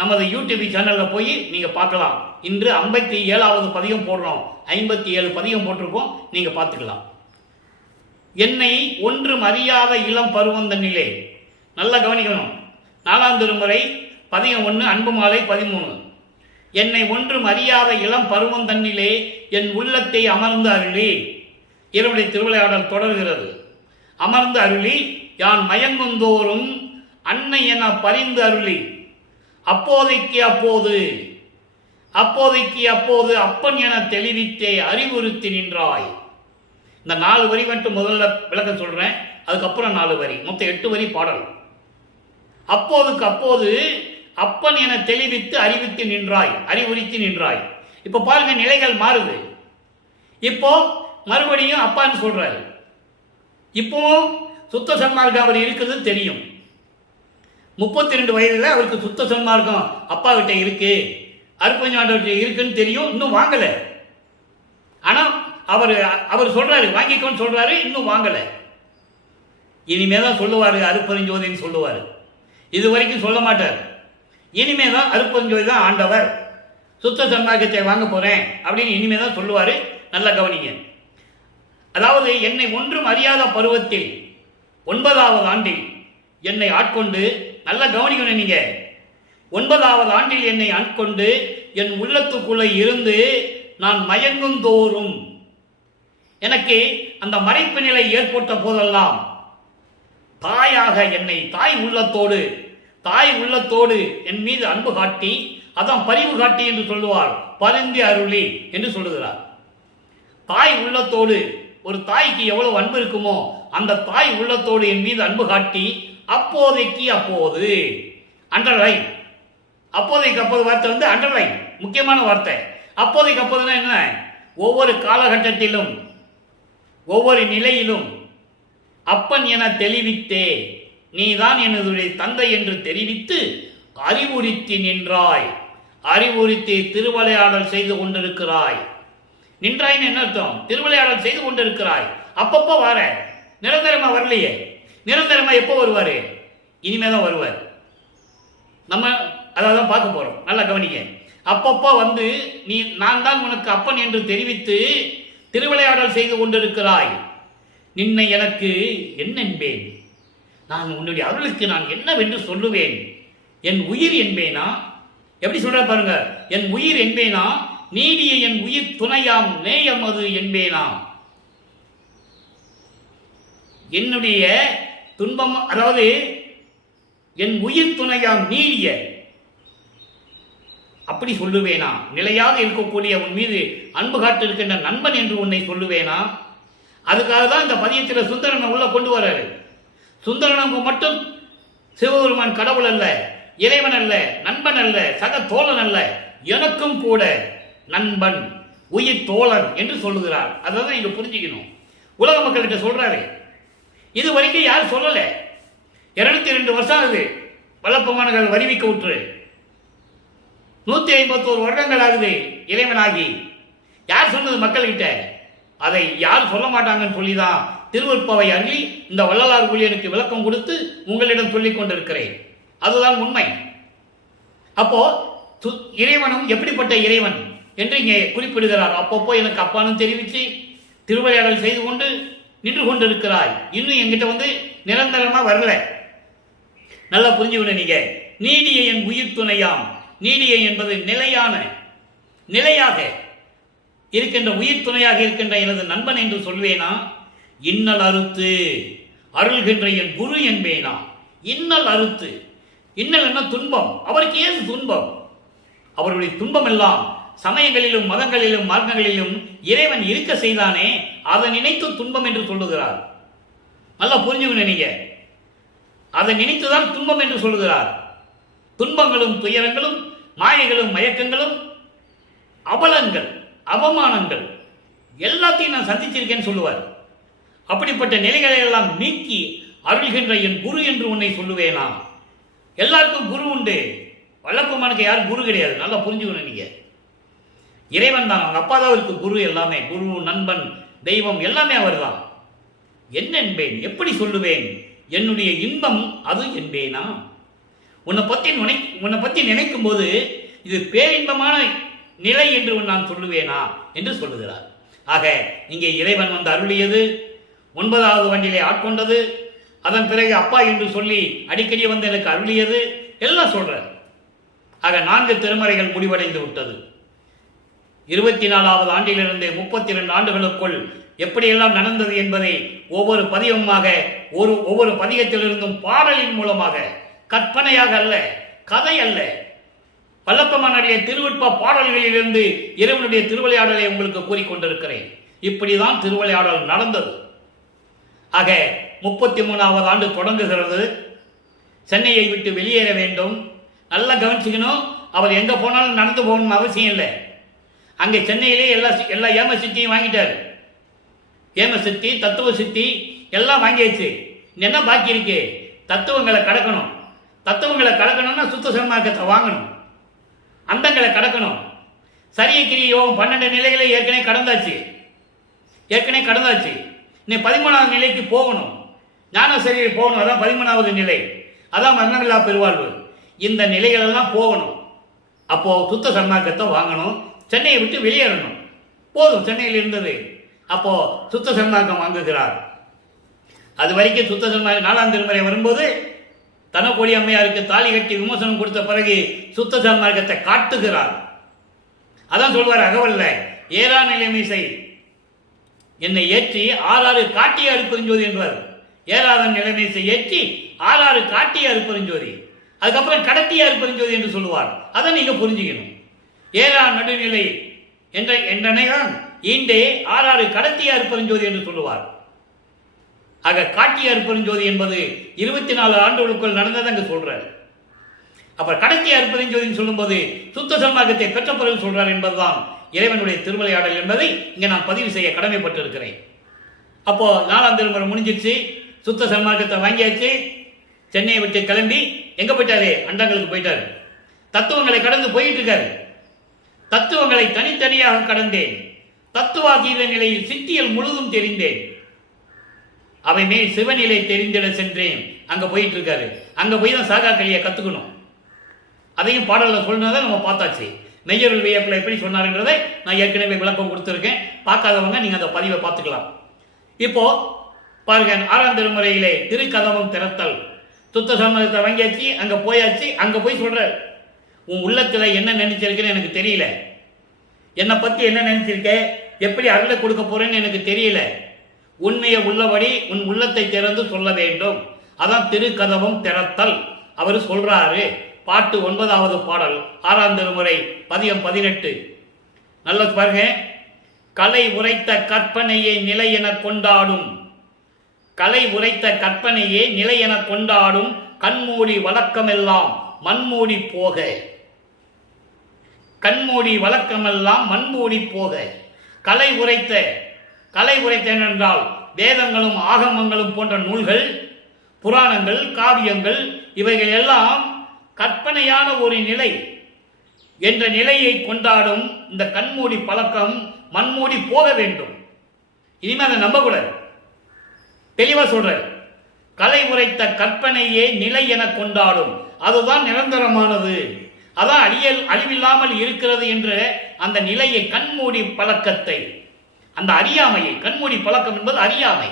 நமது யூடியூப் சேனலில் போய் நீங்க பார்க்கலாம். இன்று 57வது பதிகம் போடுறோம். 57 பதிகம் போட்டிருக்கோம், நீங்க பார்த்துக்கலாம். என்னை ஒன்றும் அறியாத இளம் பருவந்தனிலே. நல்லா கவனிக்கணும். 4ஆம் திருமுறை பதிகம் 1, அன்பு மாலை 13. என்னை ஒன்றும் அறியாத இளம் பருவந்தன்னிலே என் உள்ளத்தை அமர்ந்து அருளி. இறைவனுடைய திருவிளையாடல் தொடர்கிறது. அமர்ந்து அருளி யான் மயங்குந்தோறும் அன்னை என பரிந்து அருளி அப்போதைக்கு அப்போது அப்பன் என தெளிவித்தே அறிவுறுத்தி நின்றாய். இந்த 4 வரி மட்டும் முதல்ல விளக்க சொல்றேன், அதுக்கப்புறம் 4 வரி, மொத்தம் 8 வரி பாடல். அப்போது அப்பன் என தெளிவித்து அறிவித்து நின்றாய், அறிவுறுத்தி நின்றாய். இப்ப பாருங்க, நிலைகள் மாறுது. இப்போ மறுபடியும் அப்பான்னு சொல்றாரு. இப்போ சுத்த சன்மார்க்கம் அவர் இருக்குது தெரியும். 32 வயதுல அவருக்கு சுத்த சன்மார்க்கம் அப்பா கிட்ட இருக்கு, அருட்பெருஞ்சாண்டவர்கிட்ட இருக்குன்னு தெரியும். இன்னும் வாங்கல. ஆனா அவர் சொல்றாரு, வாங்கிக்கோன்னு சொல்றாரு, இன்னும் வாங்கல. இனிமே தான் சொல்லுவார் அருப்பெருஞ்சோதின்னு சொல்லுவார். இது வரைக்கும் சொல்ல மாட்டார். இனிமே தான் அருப்பெருஞ்சோதி தான் ஆண்டவர், சுத்த சன்மார்க்கத்தை வாங்க போகிறேன் அப்படின்னு இனிமே தான் சொல்லுவார். நல்லா கவனிங்க. அதாவது என்னை ஒன்றும் அறியாத பருவத்தில் 9வது ஆண்டில் என்னை ஆட்கொண்டு, நல்லா கவனிக்கணும் நீங்க, 9வது ஆண்டில் என்னை ஆட்கொண்டு என் உள்ளத்துக்குள்ளே இருந்து நான் மயங்கும் தோறும் எனக்கு அந்த மறைப்பு நிலை ஏற்பட்ட போதெல்லாம் தாயாக என்னை தாய் உள்ளத்தோடு என் மீது அன்பு காட்டி, அதான் பரிவு காட்டி என்று சொல்லுவார், பரிந்து அருளி என்று சொல்லுகிறார். தாய் உள்ளத்தோடு, ஒரு தாய்க்கு எவ்வளவு அன்பு இருக்குமோ அந்த தாய் உள்ளத்தோடு என் மீது அன்பு காட்டி, அப்போதைக்கு அப்போது, அண்டர்லைன், அப்போதைக்கு அப்போது வார்த்தை வந்து அண்டர்லைன், முக்கியமான வார்த்தை. அப்போதைக்கு அப்போதுனா என்ன? ஒவ்வொரு காலகட்டத்திலும் ஒவ்வொரு நிலையிலும் அப்பன் என தெளிவித்தே, நீதான் எனதுடைய தந்தை என்று தெரிவித்து அறிவுறுத்தி நின்றாய், அறிவுறுத்தி திருவிளையாடல் செய்து கொண்டிருக்கிறாய். நின்றாய்ன்னு என்ன அர்த்தம்? திருவிளையாடல் செய்து கொண்டிருக்கிறாய். அப்பப்போ வர, நிரந்தரமா வரலையே. நிரந்தரமா எப்போ வருவாரு? இனிமேதான் வருவார். நம்ம அதான் பார்க்க போறோம். நல்லா கவனிக்க. அப்பப்போ வந்து நான் தான் உனக்கு அப்பன் என்று தெரிவித்து திருவிளையாடல் செய்து கொண்டிருக்கிறாய். நின்னை எனக்கு என்ன என்பேன்? நான் உன்னுடைய அருளுக்கு நான் என்னவென்று சொல்லுவேன்? என் உயிர் என்பேனா? எப்படி சொல்ற பாருங்க. என் உயிர் என்பேனா? நீடிய என் உயிர் துணையாம் நேயம் அது என்பேனா? என்னுடைய துன்பம், அதாவது என் உயிர் துணையாம் நீடிய, அப்படி சொல்லுவேனா? நிலையாக இருக்கக்கூடிய உன் மீது அன்பு காட்டிருக்கின்ற நண்பன் என்று உன்னை சொல்லுவேனா? அதுக்காக தான் இந்த பதியத்தில் சுந்தரனை உள்ள கொண்டு வர்றாரு. சுந்தரனுக்கு மட்டும் சிவபெருமான் கடவுள் அல்ல, இறைவன் அல்ல, நண்பன் அல்ல, சக தோழன் அல்ல, எனக்கும் கூட நண்பன், உயிர் தோழன் என்று சொல்லுகிறார். அதான் இங்க புரிஞ்சுக்கணும். உலக மக்கள்கிட்ட சொல்றாரு. இது வரைக்கும் யாரும் சொல்லல. 202 வருஷம் ஆகுது வல்லப்பமானங்கள் வருவிக்க விட்டு. 151 வருடங்கள் ஆகுது இறைவனாகி. யார் சொன்னது மக்கள்கிட்ட? அதை யார் சொல்ல மாட்டாங்கன்னு சொல்லிதான் திருவருட்பாவை அருளி இந்த வள்ளலார் ஊழியனுக்கு விளக்கம் கொடுத்து உங்களிடம் சொல்லிக் கொண்டிருக்கிறேன். அதுதான் உண்மை. அப்போ இறைவனும் எப்படிப்பட்ட இறைவன் என்று இங்கே குறிப்பிடுகிறார். அப்பப்போ எனக்கு அப்பானும் தெரிவித்து திருவிளையாடல் செய்து கொண்டு நின்று கொண்டிருக்கிறாய். இன்னும் என்கிட்ட வந்து நிரந்தரமா வரல. நல்லா புரிஞ்சுக்கணும் நீங்க. நீடிய என் உயிர் துணையாம். நீடிய என்பது நிலையாக இருக்கின்ற உயிர் துணையாக இருக்கின்ற எனது நண்பன் என்று சொல்வேனா? இன்னல் அறுத்து அருள்கின்ற என் குரு என்பேனா? இன்னல் அறுத்து, இன்னல் என்ன? துன்பம். அவருக்கு ஏது துன்பம்? அவருடைய துன்பம் எல்லாம் சமயங்களிலும் மதங்களிலும் மார்க்கங்களிலும் இறைவன் இருக்க செய்தானே, அதை நினைத்து துன்பம் என்று சொல்லுகிறார். நல்லா புரிஞ்சுக்கணும் நீங்க. அதை நினைத்துதான் துன்பம் என்று சொல்லுகிறார். துன்பங்களும் துயரங்களும் மாயைகளும் மயக்கங்களும் அவலங்கள் அவமானங்கள் எல்லாத்தையும் நான் சந்திச்சிருக்கேன்னு சொல்லுவார். அப்படிப்பட்ட நிலைகளை எல்லாம் நீக்கி அருள்கின்ற என் குரு என்று உன்னை சொல்லுவேனா? எல்லாருக்கும் குரு உண்டு. வல்லப்பமானுக்கு யாரும் குரு கிடையாது. நல்லா புரிஞ்சுக்கணும் நீங்க. இறைவன் தான், அவங்க அப்பா தான் இருக்கு குரு. எல்லாமே குரு, நண்பன், தெய்வம் எல்லாமே அவர் தான். என்ன என்பேன்? எப்படி சொல்லுவேன்? என்னுடைய இன்பம் அது என்பேனா? உன்னை பற்றி நினைக்கும் போது இது பேரின்பமான நிலை என்று நான் சொல்லுவேனா என்று சொல்லுகிறார். ஆக இங்கே இறைவன் வந்து அருளியது, 9வது ஆண்டிலே ஆட்கொண்டது, அதன் பிறகு அப்பா என்று சொல்லி அடிக்கடி வந்து எனக்கு அருளியது எல்லாம் சொல்றார். ஆக 4 திருமறைகள் முடிவடைந்து விட்டது. 24வது ஆண்டிலிருந்து 32 ஆண்டுகளுக்குள் எப்படியெல்லாம் நடந்தது என்பதை ஒவ்வொரு பதியமாக ஒவ்வொரு பதியத்திலிருந்தும் பாடலின் மூலமாக, கற்பனையாக அல்ல, கதை அல்ல, வல்லப்பமானுடைய திருவிற்ப பாடல்களிலிருந்து இறைவனுடைய திருவிளையாடலை உங்களுக்கு கூறிக்கொண்டிருக்கிறேன். இப்படிதான் திருவிளையாடல் நடந்தது. ஆக 33வது ஆண்டு தொடங்குகிறது. சென்னையை விட்டு வெளியேற வேண்டும். நல்லா கவனிச்சுக்கணும். அவர் எங்க போனாலும் நடந்து போகணும் அவசியம் இல்லை. அங்கே சென்னையிலே எல்லா ஏம சித்தியும் வாங்கிட்டார். ஏம சித்தி, தத்துவ சித்தி எல்லாம் வாங்கியாச்சு. என்ன பாக்கி இருக்கு? தத்துவங்களை கடக்கணும். தத்துவங்களை கடக்கணும்னா சுத்த சன்மார்க்கத்தை வாங்கணும். அந்தங்களை கடக்கணும். சரிய கிரிய யோகம் 12 நிலைகளை ஏற்கனவே கடந்தாச்சு. இன்னும் 13வது நிலைக்கு போகணும். ஞானசரீரை போகணும். அதான் 13வது நிலை, அதான் மரணமில்லா பெருவாழ்வு. இந்த நிலைகளெல்லாம் போகணும். அப்போ சுத்த சன்மார்க்கத்தை வாங்கணும், சென்னையை விட்டு வெளியேறணும். போதும், சென்னையில் இருந்தது. அப்போ சுத்த சன்மார்க்கம் வாங்குகிறார். அது வரைக்கும் சுத்த சன்மார்க்கம் 4ஆம் திருமுறை வரும்போது தனக்கோடி அம்மையாருக்கு தாலி கட்டி விமர்சனம் கொடுத்த பிறகு சுத்த சன்மார்க்கத்தை காட்டுகிறார். அதான் சொல்வார் அகவல்ல, ஏறா நிலைமை என்னை ஏற்றி ஆறாறு காட்டிய அருப்பெருஞ்சோதி என்பார். ஏறாத நிலைமை ஏற்றி ஆறாறு காட்டிய அருப்பெருஞ்சோதி, அதுக்கப்புறம் கடத்திய அருப்பெருஞ்சோதி என்று சொல்லுவார். அதை நீங்க புரிஞ்சுக்கணும். ஏறா நடுநிலை என்றனைதான் ஈண்டே ஆறாறு கடத்திய அருப்பெருஞ்சோதி என்று சொல்லுவார். ஆக காட்டிய அருப்பெருஞ்சோதி என்பது 24 ஆண்டுகளுக்குள் நடந்தது அங்கு சொல்றார். அப்புறம் கடத்திய அருப்பெருஞ்சோதின்னு சொல்லும்போது சுத்த சன்மார்க்கத்தை பெற்ற பிறகு சொல்றார் என்பதுதான் இறைவனுடைய திருவிளையாடல் என்பதை இங்கே நான் பதிவு செய்ய கடமைப்பட்டிருக்கிறேன். அப்போ 4ஆம் திருமுறை முடிஞ்சிருச்சு, சுத்த சன்மார்க்கத்தை வாங்கியாச்சு. சென்னையை விட்டு கிளம்பி எங்க போயிட்டாரு? அண்டங்களுக்கு போயிட்டாரு. தத்துவங்களை கடந்து போயிட்டு இருக்காரு. தத்துவங்களை தனித்தனியாக கடந்தேன், தத்துவாதீத நிலையில் சித்தியல் முழுதும் தெரிந்தேன், அவை மேல் சிவநிலை தெரிந்திட சென்றேன். அங்க போயிட்டு இருக்காரு. அங்க போய் தான் சாகா கலியை கத்துக்கணும். அதையும் பாடல்ல சொன்னதை நம்ம பார்த்தாச்சு. மெய்யருள் வியப்பில் எப்படி சொன்னாருன்றதை நான் ஏற்கனவே விளக்கம் கொடுத்துருக்கேன். பார்க்காதவங்க நீங்க அந்த பதிவை பார்த்துக்கலாம். இப்போ பாருங்க, 6ஆம் திருமுறையிலே திருக்கதவம் திறத்தல், சுத்த சன்மார்க்கத்தை வாங்கியாச்சு, அங்க போயாச்சு. அங்க போய் சொல்ற, உன் உள்ளத்துல என்ன நினைச்சிருக்கேன்னு எனக்கு தெரியல, என்னை பத்தி என்ன நினைச்சிருக்க, எப்படி அருளை கொடுக்க போறேன்னு எனக்கு தெரியல, உண்மையை உள்ளபடி உன் உள்ளத்தை திறந்து சொல்ல வேண்டும். அதான் திருக்கதவம் திறத்தல். அவர் சொல்றாரு. பாட்டு 9வது பாடல் 6ஆம் திருமுறை பதியம் 18. நல்ல பாருங்க, கலை உரைத்த கற்பனையை நிலை என கொண்டாடும், கலை உரைத்த கற்பனையே நிலை என கொண்டாடும், கண்மூடி வழக்கமெல்லாம் மண்மூடி போக, கண்மூடி வழக்கமெல்லாம் மண்மூடி போக. கலை உரைத்த என்றால் வேதங்களும் ஆகமங்களும் போன்ற நூல்கள், புராணங்கள், காவியங்கள், இவைகள் எல்லாம் கற்பனையான ஒரு நிலை என்ற நிலையை கொண்டாடும் இந்த கண்மூடி பழக்கம் மண்மூடி போக வேண்டும். இனிமே அதை நம்பக்கூடாது. தெளிவா சொல்ற, கலை உரைத்த கற்பனையே நிலை என கொண்டாடும், அதுதான் நிரந்தரமானது, அதான் அழிவில்லாமல் இருக்கிறது என்ற அந்த நிலையை, கண்மூடி பழக்கத்தை, அந்த அறியாமையை, கண்மூடி பழக்கம் என்பது அறியாமை.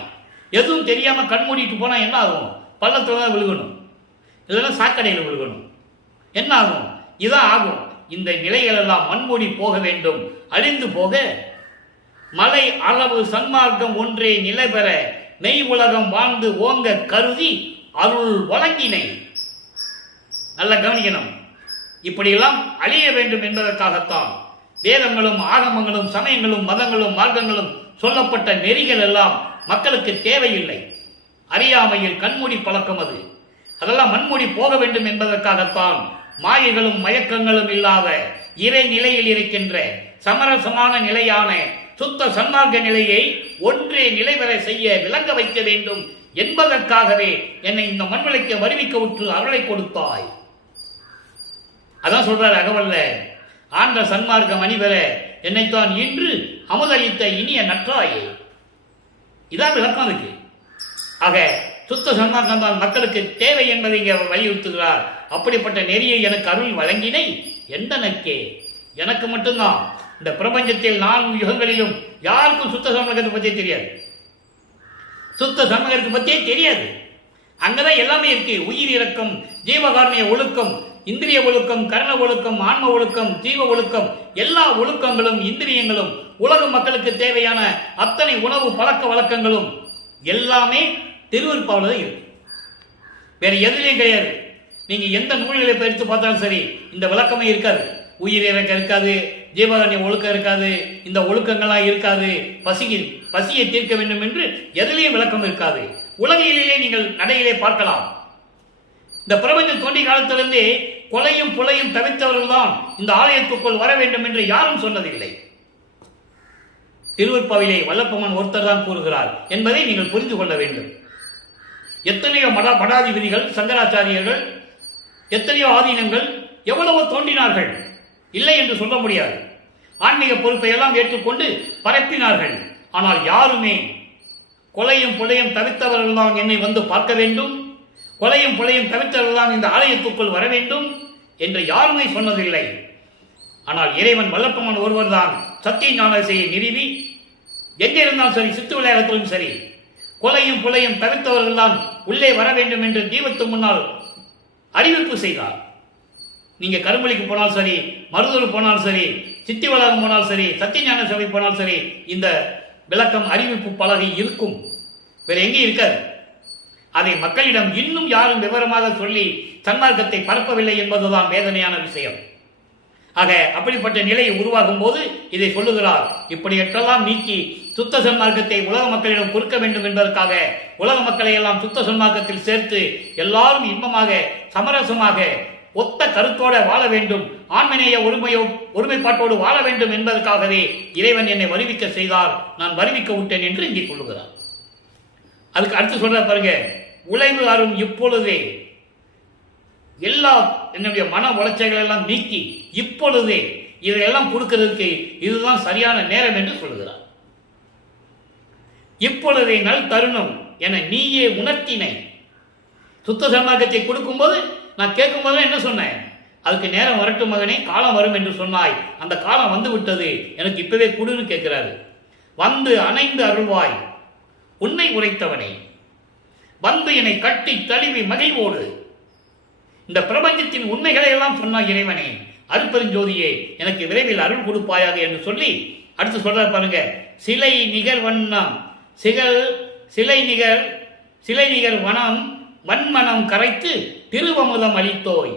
எதுவும் தெரியாம கண்மூடிட்டு போனா என்ன ஆகும்? பள்ளத்துல தான் விழுகணும், இல்லைன்னா சாக்கடையில் விழுகணும். என்ன ஆகும்? இதான் ஆகும். இந்த நிலைகள் எல்லாம் மண்மூடி போக வேண்டும், அழிந்து போக. மலை அளவு சன்மார்க்கம் ஒன்றே நிலை பெற மெய் உலகம் வாழ்ந்து ஓங்க கருதி அருள் வழங்கினை. நல்லா கவனிக்கணும். இப்படியெல்லாம் அழிய வேண்டும் என்பதற்காகத்தான் வேதங்களும் ஆகமங்களும் சமயங்களும் மதங்களும் மார்க்கங்களும் சொல்லப்பட்ட நெறிகள் எல்லாம் மக்களுக்கு தேவையில்லை. அறியாமையில் கண்மூடி பழக்கம் அது. அதெல்லாம் மண்மூடி போக வேண்டும் என்பதற்காகத்தான் மாயைகளும் மயக்கங்களும் இல்லாத இறை நிலையில் இருக்கின்ற சமரசமான நிலையான சுத்த சன்மார்க்க நிலையை ஒன்றே நிலைவர செய்ய விளங்க வைக்க வேண்டும் என்பதற்காகவே என்னை இந்த மண்வளைக்க வருவிக்க உற்று அருளை கொடுத்தாய். அதான் சொல்றாரு அகவல்ல, ஆண்ட சன்மார்க்க மணிவர என்னைத்தான் இன்று அமுதளித்த இனிய நற்றாயே. இதான் விளக்கம் இருக்கு. ஆக சுத்த சன்மார்க்கம் தான் மக்களுக்கு தேவை என்பதை இங்கே வலியுறுத்துகிறார். அப்படிப்பட்ட நெறியை எனக்கு அருள் வழங்கினை எந்தனக்கே, எனக்கு மட்டும்தான். இந்த பிரபஞ்சத்தில் 4 யுகங்களிலும் யாருக்கும் சுத்த சன்மார்க்கத்தை பற்றியே தெரியாது. சுத்த சன்மார்க்கத்தை பற்றியே தெரியாது. அங்கதான் எல்லாமே இருக்கு. உயிர் இறக்கம், ஜீவகாரணிய ஒழுக்கம், இந்திரிய ஒழுக்கம், கர்ண ஒழுக்கம், ஆன்ம ஒழுக்கம், ஜீவ ஒழுக்கம், எல்லா ஒழுக்கங்களும் இந்திரியங்களும் உலக மக்களுக்கு தேவையான அத்தனை உணவு பழக்க வழக்கங்களும் எல்லாமே திருவருட்பாவில் தான் இருக்கு. வேற எதுலையும் கிடையாது. நீங்க எந்த நூல்களை எடுத்து பார்த்தாலும் சரி, இந்த விளக்கமே இருக்காது. உயிர் இறக்கம் இருக்காது, ஜீவகாரணிய ஒழுக்கம் இருக்காது, இந்த ஒழுக்கங்கள்லாம் இருக்காது. பசியை தீர்க்க வேண்டும் என்று எதிலையும் விளக்கம் இருக்காது. உலகிலே நீங்கள் நடையிலே பார்க்கலாம். இந்த பிரபஞ்சம் தோன்றிய காலத்திலிருந்தே கொலையும் புலையும் தவிர்த்தவர்கள் தான் இந்த ஆலயத்துக்குள் வர வேண்டும் என்று யாரும் சொன்னதில்லை. திருவருட்பாவிலே வல்லப்பம்மன் ஒருத்தர் தான் கூறுகிறார் என்பதை நீங்கள் புரிந்து கொள்ள வேண்டும். எத்தனையோ மடாதிபதிகள், சங்கராச்சாரியர்கள், எத்தனையோ ஆதீனங்கள் எவ்வளவோ தோன்றினார்கள், இல்லை என்று சொல்ல முடியாது. ஆன்மீக பொறுப்பை எல்லாம் ஏற்றுக்கொண்டு பரப்பினார்கள். ஆனால் யாருமே கொலையும் புலையும் தவிர்த்தவர்கள் தான் என்னை வந்து பார்க்க வேண்டும், கொலையும் புலையும் தவிர்த்தவர்கள் தான் இந்த ஆலயத்துக்குள் வர வேண்டும் என்று யாருமே சொன்னதில்லை. ஆனால் இறைவன் வல்லப்பமன் ஒருவர் தான் சத்திய ஞானசையை நிறுவி எங்கே இருந்தாலும் சரி, சித்து விளையாடத்திலும் சரி, கொலையும் புலையும் தவிர்த்தவர்கள் தான் உள்ளே வர வேண்டும் என்று தீபத்து முன்னால் அறிவிப்பு செய்தார். நீங்க கரும்பலிக்கு போனாலும் சரி, மருதூர் போனாலும் சரி, சித்தி வளாகம் போனாலும் சரி, சத்தியஞான சபை போனாலும் சரி, இந்த விளக்கம் அறிவிப்பு பலகை இருக்கும். வேற எங்கே இருக்காது. அதை மக்களிடம் இன்னும் யாரும் விவரமாக சொல்லி சன்மார்க்கத்தை பரப்பவில்லை என்பதுதான் வேதனையான விஷயம். ஆக அப்படிப்பட்ட நிலை உருவாகும் போது இதை சொல்லுகிறார். இப்படியெல்லாம் நீக்கி சுத்த சன்மார்க்கத்தை உலக மக்களிடம் கொடுக்க வேண்டும் என்பதற்காக உலக மக்களை எல்லாம் சுத்த சன்மார்க்கத்தில் சேர்த்து எல்லாரும் இன்பமாக சமரசமாக ஒத்த கருத்தோட வாழ வேண்டும், ஆண்மநேய ஒருமைப்பாட்டோடு வாழ வேண்டும் என்பதற்காகவே இறைவன் என்னை வருவிக்க செய்தார், நான் வருவிக்க விட்டேன் என்று இங்கே சொல்லுகிறார். அதுக்கு அடுத்து சொல்ற பாருங்க, உழைவு அரும் இப்பொழுதே எல்லா என்னுடைய மன உளைச்சல்கள் எல்லாம் நீக்கி இப்பொழுதே இதையெல்லாம் கொடுக்கிறதுக்கு இதுதான் சரியான நேரம் என்று சொல்லுகிறார். இப்பொழுதே நல் தருணம் என நீயே உணர்த்தினை. சுத்த சன்மார்க்கத்தை கொடுக்கும் போது நான் கேட்கும் போது என்ன சொன்னேன், அதுக்கு நேரம் வரட்டும் மகனே, காலம் வரும் என்று சொன்னாய், அந்த காலம் வந்து விட்டது, எனக்கு இப்பவே கொடுன்னு கேட்கிறாரு. வந்து அணைந்து அருள்வாய் உன்னை உரைத்தவனே, வந்து என்னை கட்டி தழுவி மகிழ்வோடு இந்த பிரபஞ்சத்தின் உண்மைகளை எல்லாம் சொன்னாய் இறைவனே, அருட்பெருஞ்சோதியே, எனக்கு விரைவில் அருள் கொடுப்பாயாக என்று சொல்லி அடுத்து சொல்ற பாருங்க, சிலை நிகர் வண்ணம் சிலை நிகர் வனம் வன்மனம் கரைத்து திருவமுதம் அளித்தோய்.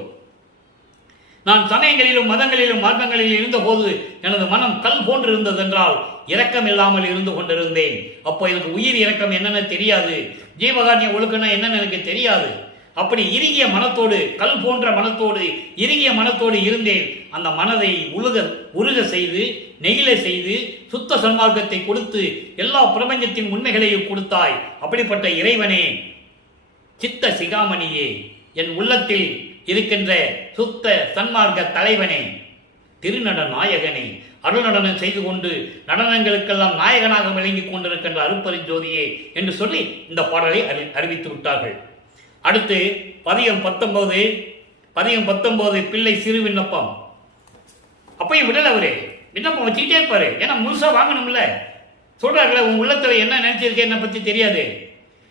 நான் சமயங்களிலும் மதங்களிலும் மார்க்கங்களில் இருந்த போது எனது மனம் கல் போன்று இருந்தது என்றால் இரக்கம் இல்லாமல் இருந்து கொண்டிருந்தேன். அப்போ எனக்கு உயிர் இரக்கம் என்னென்ன தெரியாது, ஜீவகாரிய ஒழுக்கம்னா என்னன்னு எனக்கு தெரியாது. அப்படி இறுகிய மனத்தோடு, கல் போன்ற மனத்தோடு, இறுகிய மனத்தோடு இருந்தேன். அந்த மனதை உருக செய்து நெகிழ செய்து சுத்த சன்மார்க்கத்தை கொடுத்து எல்லா பிரபஞ்சத்தின் உண்மைகளையும் கொடுத்தாய். அப்படிப்பட்ட இறைவனே, சித்த சிகாமணியே, என் உள்ளத்தில் இருக்கின்ற சுத்த சன்மார்க்க தலைவனே, திருநட நாயகனே, அருள் நடனம் செய்து கொண்டு நடனங்களுக்கெல்லாம் நாயகனாக விளங்கிக் கொண்டிருக்கின்ற அருட்பெருஞ்சோதியே என்று சொல்லி இந்த பாடலை அறிவித்து விட்டார்கள். அடுத்து பதிகம் 19 பிள்ளை சிறு விண்ணப்பம். அப்பயும் விடல அவரு விண்ணப்பம் வச்சுக்கிட்டே இருப்பாரு. ஏன்னா முழுசா வாங்கணும்ல. சொல்றாருல, உன் உள்ளத்துல என்ன நினைச்சிருக்கேன் என்னை பத்தி தெரியாது,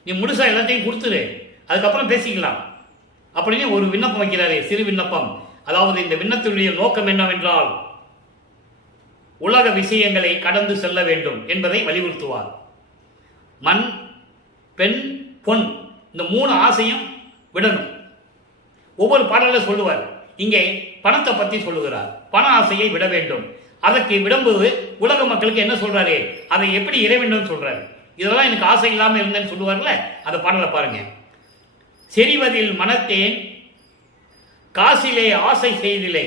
நீ முழுசா எல்லாத்தையும் கொடுத்துரு, அதுக்கப்புறம் பேசிக்கலாம் அப்படின்னு ஒரு விண்ணப்பம் வைக்கிறாரு, சிறு விண்ணப்பம். அதாவது இந்த விண்ணத்தினுடைய நோக்கம் என்னவென்றால் உலக விஷயங்களை கடந்து செல்ல வேண்டும் என்பதை வலியுறுத்துவார். மண், பெண், பொன், இந்த 3 ஆசையும் விடணும். ஒவ்வொரு பாடலில் சொல்லுவார். இங்கே பணத்தை பற்றி சொல்லுகிறார். பண ஆசையை விட வேண்டும். அதற்கு விடும்போது உலக மக்களுக்கு என்ன சொல்றாரு, அதை எப்படி இறை வேண்டும் சொல்றாரு. இதெல்லாம் எனக்கு ஆசை இல்லாமல் இருந்தேன்னு சொல்லுவார்ல, அந்த பாடலை பாருங்க. செறிவதில் மனத்தேன் காசிலே ஆசை செய்திலே.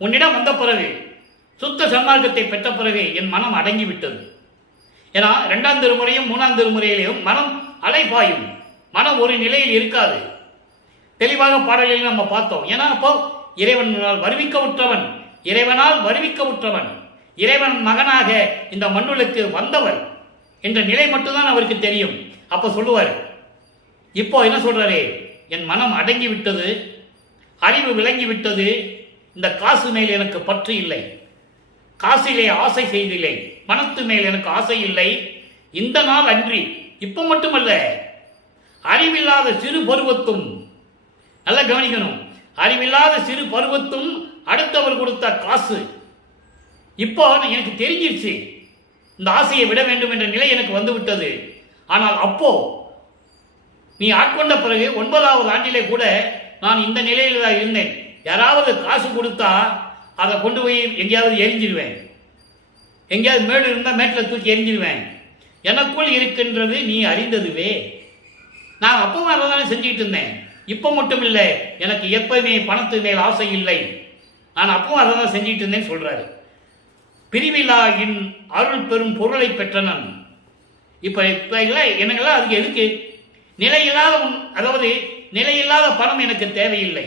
உன்னிடம் வந்த பிறகு, சுத்த சன்மார்க்கத்தை பெற்ற பிறகு என் மனம் அடங்கிவிட்டது. ஏன்னா 2ஆம் திருமுறையும் 3ஆம் திருமுறையிலையும் மனம் அலைபாயும், மனம் ஒரு நிலையில் இருக்காது. தெளிவாக பாடலில் நம்ம பார்த்தோம். ஏன்னா அப்போ இறைவனால் வருவிக்கவுற்றவன், இறைவனால் வருவிக்கவுற்றவன், இறைவன் மகனாக இந்த மண்ணுக்கு வந்தவர் என்ற நிலை மட்டும்தான் அவருக்கு தெரியும். அப்ப சொல்லுவார். இப்போ என்ன சொல்றாரு, என் மனம் அடங்கி விட்டது, அறிவு விளங்கி விட்டது, இந்த காசு மேல் எனக்கு பற்று இல்லை, காசிலே ஆசை செய்தில்லை, பணத்து மேல் எனக்கு ஆசை இல்லை. இந்த நாள் அன்றி, இப்ப மட்டுமல்ல, அறிவில்லாத சிறு பருவத்தும், நல்லா கவனிக்கணும், அறிவில்லாத சிறு பருவத்தும் அடுத்தவர் கொடுத்த காசு இப்போ எனக்கு தெரிஞ்சிருச்சு, இந்த ஆசையை விட வேண்டும் என்ற நிலை எனக்கு வந்து விட்டது. ஆனால் அப்போ நீ ஆட்கொண்ட பிறகு 9ஆவது ஆண்டிலே கூட நான் இந்த நிலையில் தான் இருந்தேன். யாராவது காசு கொடுத்தா அதை கொண்டு போய் எங்கேயாவது எரிஞ்சிடுவேன், எங்கேயாவது மேடு இருந்தால் மேட்டில் தூக்கி எரிஞ்சிடுவேன். எனக்குள் இருக்கின்றது நீ அறிந்ததுவே. நான் அப்பவும் அதை தானே செஞ்சுக்கிட்டு இருந்தேன். இப்போ மட்டும் இல்லை, எனக்கு எப்பவுமே பணத்து மேல் ஆசை இல்லை, நான் அப்பவும் அதை தான் செஞ்சுக்கிட்டு இருந்தேன்னு சொல்றாரு. பிரிவிலாயின் அருள் பெரும் பொருளை பெற்றனன். இப்ப எனக்கெல்லாம் அதுக்கு எதுக்கு? நிலையில்லாத அதாவது நிலையில்லாத பணம் எனக்கு தேவையில்லை.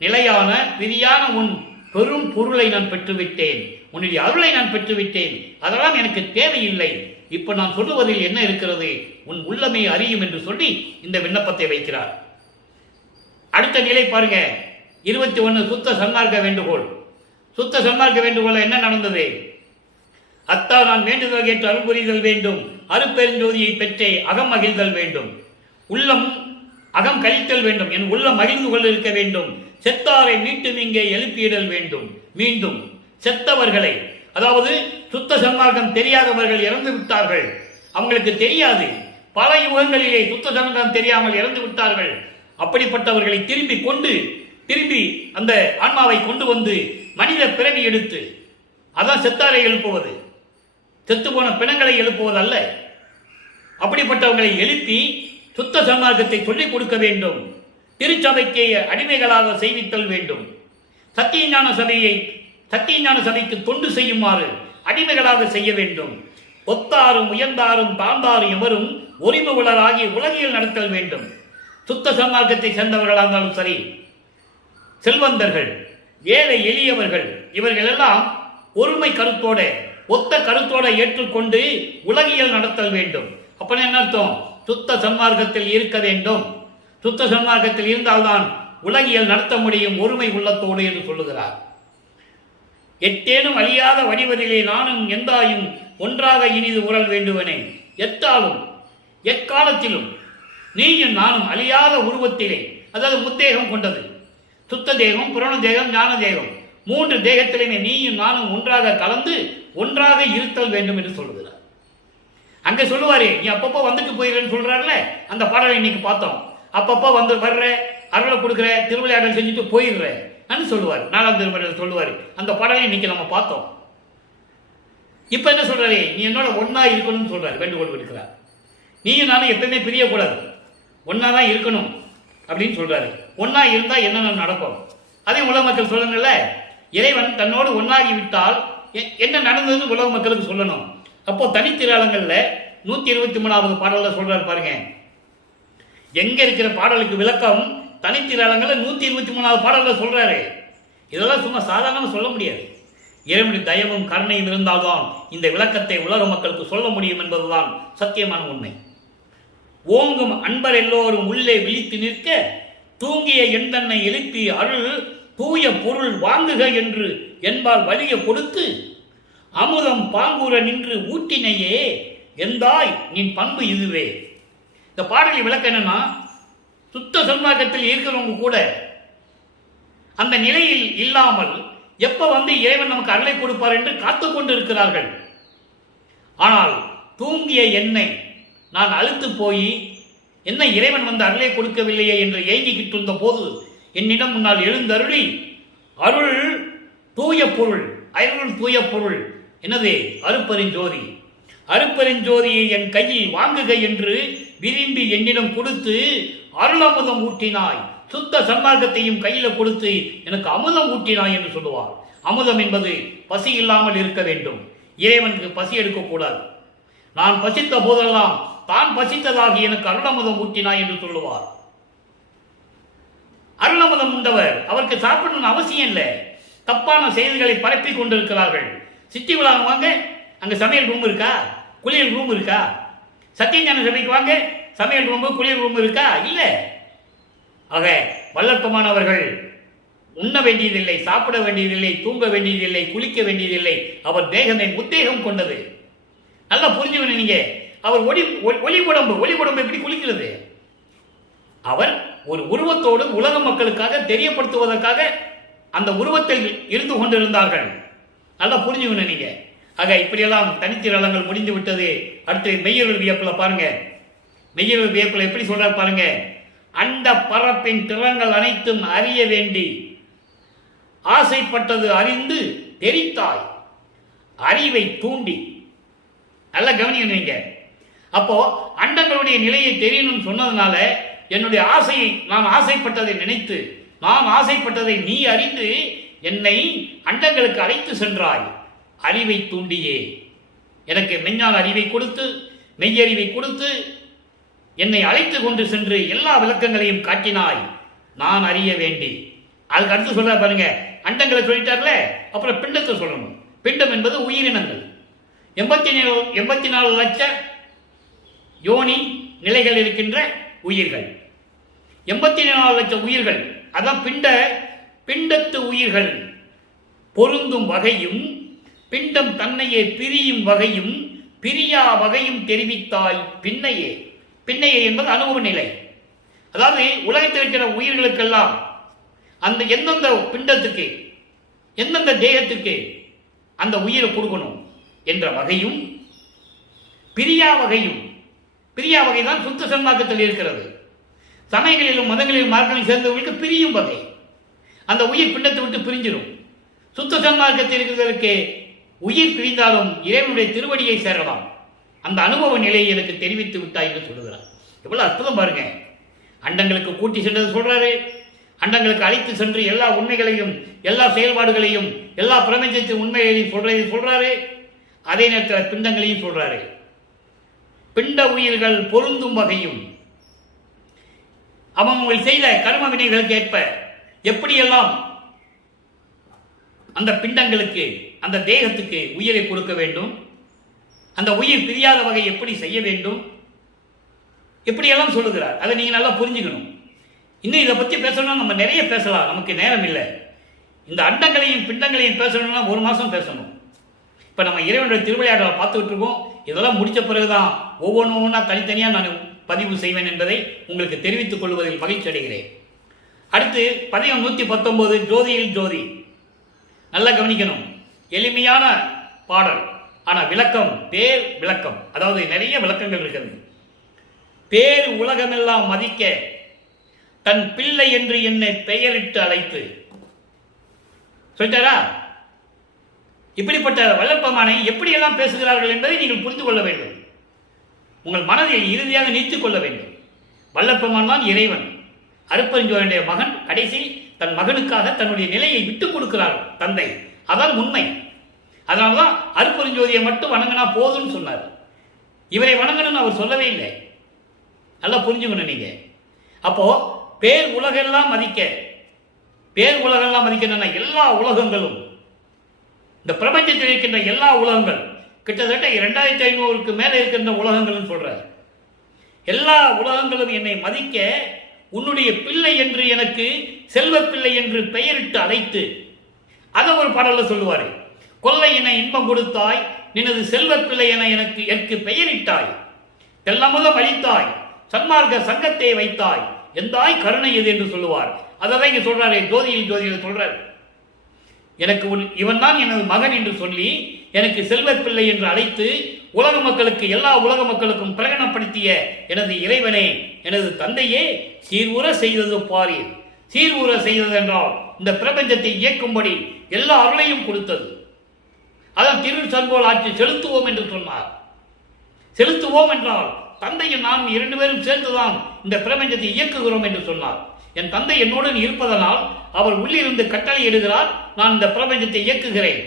நிலையான பிரியான உன் பெரும் பொருளை நான் பெற்றுவிட்டேன், உன்னுடைய அருளை நான் பெற்றுவிட்டேன், அதெல்லாம் எனக்கு தேவையில்லை. இப்ப நான் சொல்லுவதில் என்ன இருக்கிறது, உன் உள்ளமே அறியும் என்று சொல்லி இந்த விண்ணப்பத்தை வைக்கிறார். அடுத்த நிலை பாருங்க, 21 சுத்த சன்மார்க்க வேண்டுகோள். சுத்த சன்மார்க்க வேண்டுகோள் என்ன நடந்தது? அத்தா நான் வேண்டுதல் கேட்டு அருள் புரிதல் வேண்டும், அருப்பெருஞ்சோதியை பெற்றே அகம் மகிழ்தல் வேண்டும், உள்ளம் அகம் கழித்தல் வேண்டும், என் உள்ளம் மகிழ்ந்து கொள்ள இருக்க வேண்டும், செத்தாரை மீண்டும் இங்கே எழுப்பியிடல் வேண்டும். மீண்டும் செத்தவர்களை, அதாவது சுத்த சன்மார்க்கம் தெரியாதவர்கள் இறந்து விட்டார்கள், அவங்களுக்கு தெரியாது, பல யுகங்களிலே சுத்த சன்மார்க்கம் தெரியாமல் இறந்து விட்டார்கள். அப்படிப்பட்டவர்களை திரும்பி அந்த ஆன்மாவை கொண்டு வந்து மனித பிறவி எடுத்து, அதான் செத்தாரை எழுப்புவது, செத்து போன பிணங்களை எழுப்புவது அல்ல. அப்படிப்பட்டவர்களை எழுப்பி சுத்த சன்மார்க்கத்தை சொல்லிக் கொடுக்க வேண்டும். திருச்சபைக்கு அடிமைகளாக செய்வித்தல் வேண்டும். சத்தியஞான சபைக்கு தொண்டு செய்யுமாறு அடிமைகளாக செய்ய வேண்டும். ஒத்தாரும் உயர்ந்தாரும் தாழ்ந்தாரும் எவரும் ஒருமுகளாகி உலகில் நடத்தல் வேண்டும். சுத்த சன்மார்க்கத்தை சேர்ந்தவர்களாக இருந்தாலும் சரி, செல்வந்தர்கள், ஏழை எளியவர்கள், இவர்கள் எல்லாம் ஒருமை கருத்தோட ஒத்த கருத்தோட ஏற்றுக்கொண்டு உலகியல் நடத்தல் வேண்டும். அப்ப என்ன அர்த்தம்? சுத்த சன்மார்க்கத்தில் இருக்க வேண்டும். சுத்த சன்மார்க்கத்தில் இருந்தால்தான் உலகியல் நடத்த முடியும் ஒருமை உள்ளத்தோடு என்று சொல்லுகிறார். எத்தேனும் அழியாத வடிவதிலே நானும் எந்தாயும் ஒன்றாக இனிது உறல் வேண்டுவனே. எத்தாலும் எக்காலத்திலும் நீயும் நானும் அழியாத உருவத்திலே, அதாவது முத்தேகம் கொண்டது, சுத்த தேகம், புரண தேகம், ஞான தேகம், 3 தேகத்திலுமே நீயும் நானும் ஒன்றாக கலந்து ஒன்றாக இருத்தல் வேண்டும் என்று சொல்லுகிறார். அங்க சொல்லுவாரு, நீ அப்பப்போ வந்துட்டு போயிடுறேன்னு சொல்றாருல, அந்த பாடலை இன்னைக்கு பார்த்தோம். அப்பப்போ வந்து வர்ற, அருளை கொடுக்குற, திருவிளையாடல் செஞ்சுட்டு போயிடுற சொல்லுவார். 4ஆம் திருமுறையில் சொல்லுவார். அந்த பாடலை இன்னைக்கு நம்ம பார்த்தோம். இப்ப என்ன சொல்றாரு? நீ என்னோட ஒன்னா இருக்கணும்னு சொல்றாரு, வேண்டுகோள் விடுக்கிறார். நீயும் நானும் எப்பவுமே பிரியக்கூடாது, ஒன்னாதான் இருக்கணும் அப்படின்னு சொல்றாரு. ஒன்னா இருந்தா என்னென்ன நடக்கும் அதே உலக மக்கள் சொல்லணும்ல. இறைவன் தன்னோடு ஒன்னாகி விட்டால் என்ன நடந்ததுன்னு உலக மக்களுக்கு சொல்லணும். அப்போ தனித்திராளங்கள்ல 123வது பாடல்ல சொல்றாரு பாருங்க. எங்க இருக்கிற பாடலுக்கு விளக்கம் தனித்திராளங்கள்ல 123வது பாடல்ல சொல்றாரு. இதெல்லாம் சும்மா சாதாரணமா சொல்ல முடியாது. இறைவனுடைய தயவும் கருணையும் இருந்தால்தான் இந்த விளக்கத்தை உலக மக்களுக்கு சொல்ல முடியும் என்பதுதான் சத்தியமான உண்மை. ஓங்கும் அன்பர் எல்லோரும் உள்ளே விழித்து நிற்க தூங்கிய எந்தன்னை எழுப்பி அருள் தூய பொருள் வாங்குக என்று என்பால் வலிய கொடுத்து அமுதம் பாங்கூர நின்று ஊட்டினையே எந்தாய் நின் பண்பு இதுவே. இந்த பாடலில் விளக்கம் என்னன்னா, சுத்த சன்மார்க்கத்தில் இருக்கிறவங்க கூட அந்த நிலையில் இல்லாமல் எப்ப வந்து இறைவன் நமக்கு அருளை கொடுப்பார் என்று காத்துக் கொண்டு இருக்கிறார்கள். ஆனால் தூங்கிய என்னை நான் அழுத்து போய் என்ன இறைவன் வந்து அருளை கொடுக்கவில்லையே என்று ஏங்கிக்கிட்டு இருந்த போது என்னிடம் முன்னால் எழுந்தருளி அருள் தூய பொருள், அருள் தூய பொருள் என்னது? அருப்பெருஞ்சோதி. அருப்பெருஞ்சோதியை என் கையில் வாங்குக என்று விரும்பி என்னிடம் கொடுத்து அருள் அமுதம் ஊட்டினாய். சுத்த சன்மார்க்கத்தையும் கையில கொடுத்து எனக்கு அமுதம் ஊட்டினாய் என்று சொல்லுவார். அமுதம் என்பது பசி இல்லாமல் இருக்க வேண்டும். இறைவனுக்கு பசி எடுக்கக்கூடாது. நான் பசித்த போதெல்லாம் தான் பசித்ததாகி எனக்கு அருளமுதம் ஊட்டினாய் என்று சொல்லுவார். அருளமுதம் உண்டவர் அவருக்கு சாப்பிடணும்னு அவசியம் இல்லை. தப்பான செய்திகளை பரப்பி கொண்டிருக்கிறார்கள். சித்தி விழாங்க வாங்க, அங்க சமையல் ரூம் இருக்கா? குளியல் ரூம் இருக்கா? சத்தியஞான சபைக்கு வாங்க, சமையல் ரூம் குளியல் ரூம் இருக்கா? இல்லை. ஆக வல்லற்பமானவர்கள் உண்ண வேண்டியதில்லை, சாப்பிட வேண்டியதில்லை, தூங்க வேண்டியதில்லை, குளிக்க வேண்டியதில்லை. அவர் தேகமே முத்தேகம் கொண்டது. நல்லா புரிஞ்சுக்கணும் நீங்க. அவர் ஒளி உடம்பு எப்படி குளிக்கிறது? அவர் ஒரு உருவத்தோடு உலக மக்களுக்காக தெரியப்படுத்துவதற்காக அந்த உருவத்தில் இருந்து கொண்டிருந்தார்கள். நல்லா புரிஞ்சுக்கணும் நீங்க. ஆக இப்படியெல்லாம் தனித்திரளங்கள் முடிந்து விட்டது. அடுத்து மெய்யருள் வியப்புல பாருங்க. மெய்யருள் வியப்புல எப்படி சொல்றாரு பாருங்க. அந்த பரப்பின் திறங்கள் அனைத்தும் அறிய வேண்டி ஆசைப்பட்டது அறிந்து தெரித்தாய் அறிவை தூண்டி. நல்லா கவனிங்க. அப்போ அண்டங்களுடைய நிலையை தெரியணும்னு சொன்னதுனால என்னுடைய ஆசையை, நான் ஆசைப்பட்டதை நினைத்து, நான் ஆசைப்பட்டதை நீ அறிந்து என்னை அண்டங்களுக்கு அழைத்து சென்றாய். அறிவை தூண்டியே எனக்கு மெஞ்ஞான அறிவை கொடுத்து, மெய்யறிவை கொடுத்து என்னை அழைத்து கொண்டு சென்று எல்லா விளக்கங்களையும் காட்டினாய். நான் அறிய வேண்டி. அதுக்கு அடுத்து சொல்ற பாருங்க. அண்டங்களை சொல்லிட்டார்ல, அப்புறம் பிண்டத்தை சொல்லணும். பிண்டம் என்பது உயிரினங்கள். 84 லட்ச யோனி நிலைகள் இருக்கின்ற உயிர்கள், 84 லட்சம் உயிர்கள். அதான் பிண்டத்து உயிர்கள் பொருந்தும் வகையும் பிண்டம் தன்னையே பிரியும் வகையும் பிரியா வகையும் தெரிவித்தாய் பின்னையே. பின்னையே என்பது அனுபவ நிலை. அதாவது உலகத்தில் இருக்கிற உயிர்களுக்கெல்லாம் அந்த எந்தெந்த பிண்டத்துக்கு எந்தெந்த தேகத்துக்கு அந்த உயிரை கொடுக்கணும் என்ற வகையும் பிரியா வகையும். பிரியா வகை தான் சுத்த சன்மார்க்கத்தில் இருக்கிறது. சமயங்களிலும் மதங்களிலும் மார்க்கங்களில் சேர்ந்தவர்களுக்கு பிரியும் வகை. அந்த உயிர் பிண்டத்தை விட்டு பிரிஞ்சிடும். சுத்த சன்மார்க்கத்தில் இருக்கிறதற்கு உயிர் பிரிந்தாலும் இறைவனுடைய திருவடியை சேரலாம். அந்த அனுபவ நிலையை எனக்கு தெரிவித்து விட்டாய் என்று சொல்லுகிறார். எவ்வளவு அற்புதம் பாருங்க. அண்டங்களுக்கு கூட்டி சென்றது சொல்றாரு, அண்டங்களுக்கு அழைத்து சென்று எல்லா உண்மைகளையும் எல்லா செயல்பாடுகளையும் எல்லா பிரபஞ்சத்தின் உண்மைகளையும் சொல்றாரு. அதே நேரத்தில் பிண்டங்களையும் சொல்றாரு. பிண்ட உயிர்கள் பொருந்தும் வகையும் அவங்கள் செய்த கர்ம வினைகளுக்கு ஏற்ப எப்படியெல்லாம் அந்த பிண்டங்களுக்கு அந்த தேகத்துக்கு உயிரை கொடுக்க வேண்டும், அந்த உயிர் பிரியாத வகை எப்படி செய்ய வேண்டும், எப்படியெல்லாம் சொல்லுகிறார். அதை நீங்க நல்லா புரிஞ்சுக்கணும். இன்னும் இதை பற்றி பேசணும்னா நம்ம நிறைய பேசலாம், நமக்கு நேரம் இல்லை. இந்த அண்டங்களையும் பிண்டங்களையும் பேசணும்னா 1 மாதம் பேசணும். இப்போ நம்ம இறைவனுடைய திருவிளையாடலை பார்த்துக்கிட்டு இருக்கோம். இதெல்லாம் முடித்த பிறகுதான் ஒவ்வொன்றா தனித்தனியாக நான் பதிவு செய்வேன் என்பதை உங்களுக்கு தெரிவித்துக் கொள்வதில் மகிழ்ச்சி அடைகிறேன். அடுத்து பதிகம் 119 ஜோதியில் ஜோதி. நல்லா கவனிக்கணும். எளிமையான பாடல், ஆனால் விளக்கம் பேர் விளக்கம். அதாவது நிறைய விளக்கங்கள் இருக்கிறது. பேர் உலகமெல்லாம் மதிக்க தன் பிள்ளை என்று என்னை பெயரிட்டு அழைத்து சொல்லிட்டாரா? இப்படிப்பட்ட வல்லற்பமானை எப்படியெல்லாம் பேசுகிறார்கள் என்பதை நீங்கள் புரிந்து கொள்ள வேண்டும். உங்கள் மனதில் இறுதியாக நீத்துக் கொள்ள வேண்டும். வல்லற்பமான் தான் இறைவன். அருட்பெருஞ்சோதியுடைய மகன் கடைசி தன் மகனுக்காக தன்னுடைய நிலையை விட்டுக் கொடுக்கிறார் தந்தை. அதான் உண்மை. அதனால்தான் அருட்பெருஞ்சோதியை மட்டும் வணங்கினா போதும்னு சொன்னார். இவரை வணங்கணும்னு அவர் சொல்லவே இல்லை. நல்லா புரிஞ்சுக்கணும் நீங்க. அப்போ பேர் உலகெல்லாம் மதிக்க, பேர் உலகெல்லாம் மதிக்கணும்னா எல்லா உலகங்களும், இந்த பிரபஞ்சத்தில் இருக்கின்ற எல்லா உலகங்கள் கிட்டத்தட்ட 2500க்கு மேலே இருக்கின்ற உலகங்கள் சொல்றார். எல்லா உலகங்களும் என்னை மதிக்க உன்னுடைய பிள்ளை என்று எனக்கு செல்வ பிள்ளை என்று பெயரிட்டு அழைத்து, அதை ஒரு பாடல்ல சொல்லுவாரு. கொல்லை என இன்பம் கொடுத்தாய், நினது செல்வ பிள்ளை என எனக்கு பெயரிட்டாய், தெல்லமுதம் அளித்தாய், சன்மார்க்க சங்கத்தை வைத்தாய், எந்தாய் கருணை எது என்று சொல்லுவார். அதான் இங்க சொல்றாரு, ஜோதியில் சொல்றாரு. எனக்கு இவன் தான் எனது மகன் என்று சொல்லி எனக்கு செல்வ பிள்ளை என்று அழைத்து உலக மக்களுக்கு எல்லா உலக மக்களுக்கும் பிரகடனப்படுத்திய எனது இறைவனே, எனது தந்தையே, சீர்வுற செய்தது பாரீர். சீர்வுற செய்தது என்றால் இந்த பிரபஞ்சத்தை இயக்கும்படி எல்லா அருளையும் கொடுத்தது. அதான் திரு சர்வோல் ஆட்சி செலுத்துவோம் என்று சொன்னார். செலுத்துவோம் என்றால் தந்தையும் நான் 2 பேரும் சேர்ந்துதான் இந்த பிரபஞ்சத்தை இயக்குகிறோம் என்று சொன்னார். என் தந்தை என்னுடன் இருப்பதனால் அவர் உள்ளிருந்து கட்டளை இடுகிறார். நான் இந்த பிரபஞ்சத்தை இயக்குகிறேன்,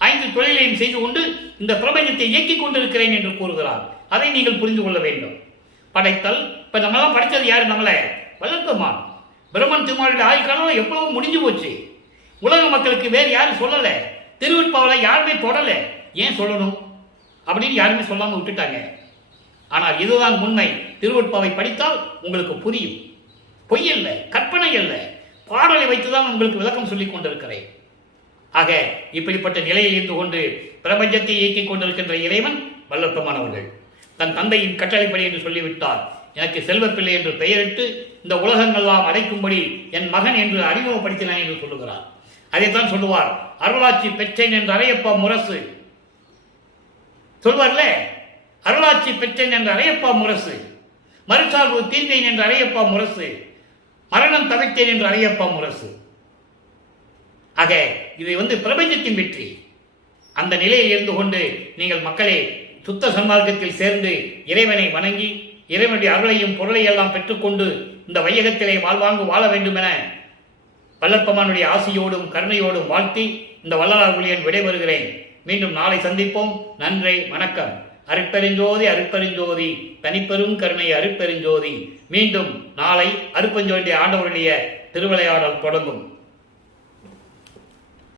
5 தொழிலையும் செய்து கொண்டு இந்த பிரபஞ்சத்தை இயக்கிக் கொண்டிருக்கிறேன் என்று கூறுகிறார். அதை நீங்கள் புரிந்து கொள்ள வேண்டும். படைத்தல், இப்ப நம்மளாம் படைத்தது யாரு? நம்மளை வளர்த்தமான் பிரம்மன் திருமாவளி ஆயுள்காலம் எவ்வளவு முடிஞ்சு போச்சு. உலக மக்களுக்கு வேறு யாரும் சொல்லல. திருவெட்பாவலை யாருமே தொடல. ஏன் சொல்லணும் அப்படின்னு யாருமே சொல்லாம விட்டுட்டாங்க. ஆனால் இதுதான் உண்மை. திருவெட்பாவை படித்தால் உங்களுக்கு புரியும். பொய் அல்ல, கற்பனை அல்ல, பாடலை வைத்துதான் உங்களுக்கு விளக்கம் சொல்லிக் கொண்டிருக்கிறேன். ஆக இப்படிப்பட்ட நிலையில் இருந்து கொண்டு பிரபஞ்சத்தை இயக்கிக் கொண்டிருக்கின்ற இறைவன் வல்லற்பமானவர்கள். தன் தந்தையின் கட்டளைப்படி என்று சொல்லிவிட்டார். எனக்கு செல்வப்பிள்ளை என்று பெயரிட்டு இந்த உலகங்கள்லாம் அடைக்கும்படி என் மகன் என்று அறிமுகப்படுத்தினான் என்று சொல்லுகிறார். அதைத்தான் சொல்லுவார். அருளாட்சி பெற்றேன் என்று அறையப்பா முரசு சொல்வார்ல. அருளாட்சி பெற்றேன் என்று அறையப்பா முரசு, மறுசார்பு தீர்ந்தேன் என்று அறையப்பா முரசு, மரணம் தவிர்த்தேன் என்று அறையப்பா முரசு. ஆக இது பிரபஞ்சத்தின் வெற்றி. அந்த நிலையில் இருந்து கொண்டு நீங்கள் மக்களே சுத்த சன்மார்க்கத்தில் சேர்ந்து இறைவனை வணங்கி இறைவனுடைய அருளையும் பொருளையெல்லாம் பெற்றுக்கொண்டு இந்த வையகத்திலே வாழ்வாங்கு வாழ வேண்டும் என வல்லற்பமானுடைய ஆசியோடும் கருணையோடும் வாழ்த்தி இந்த வள்ளலார் ஊழியன் விடைபெறுகிறேன். மீண்டும் நாளை சந்திப்போம். நன்றி, வணக்கம். அருட்பெருஞ்சோதி அருட்பெருஞ்சோதி தனிப்பெரும் கருணை அருட்பெருஞ்சோதி. மீண்டும் நாளை அருட்பெருஞ்சோதி ஆண்டவருடைய திருவிளையாடல் தொடங்கும்.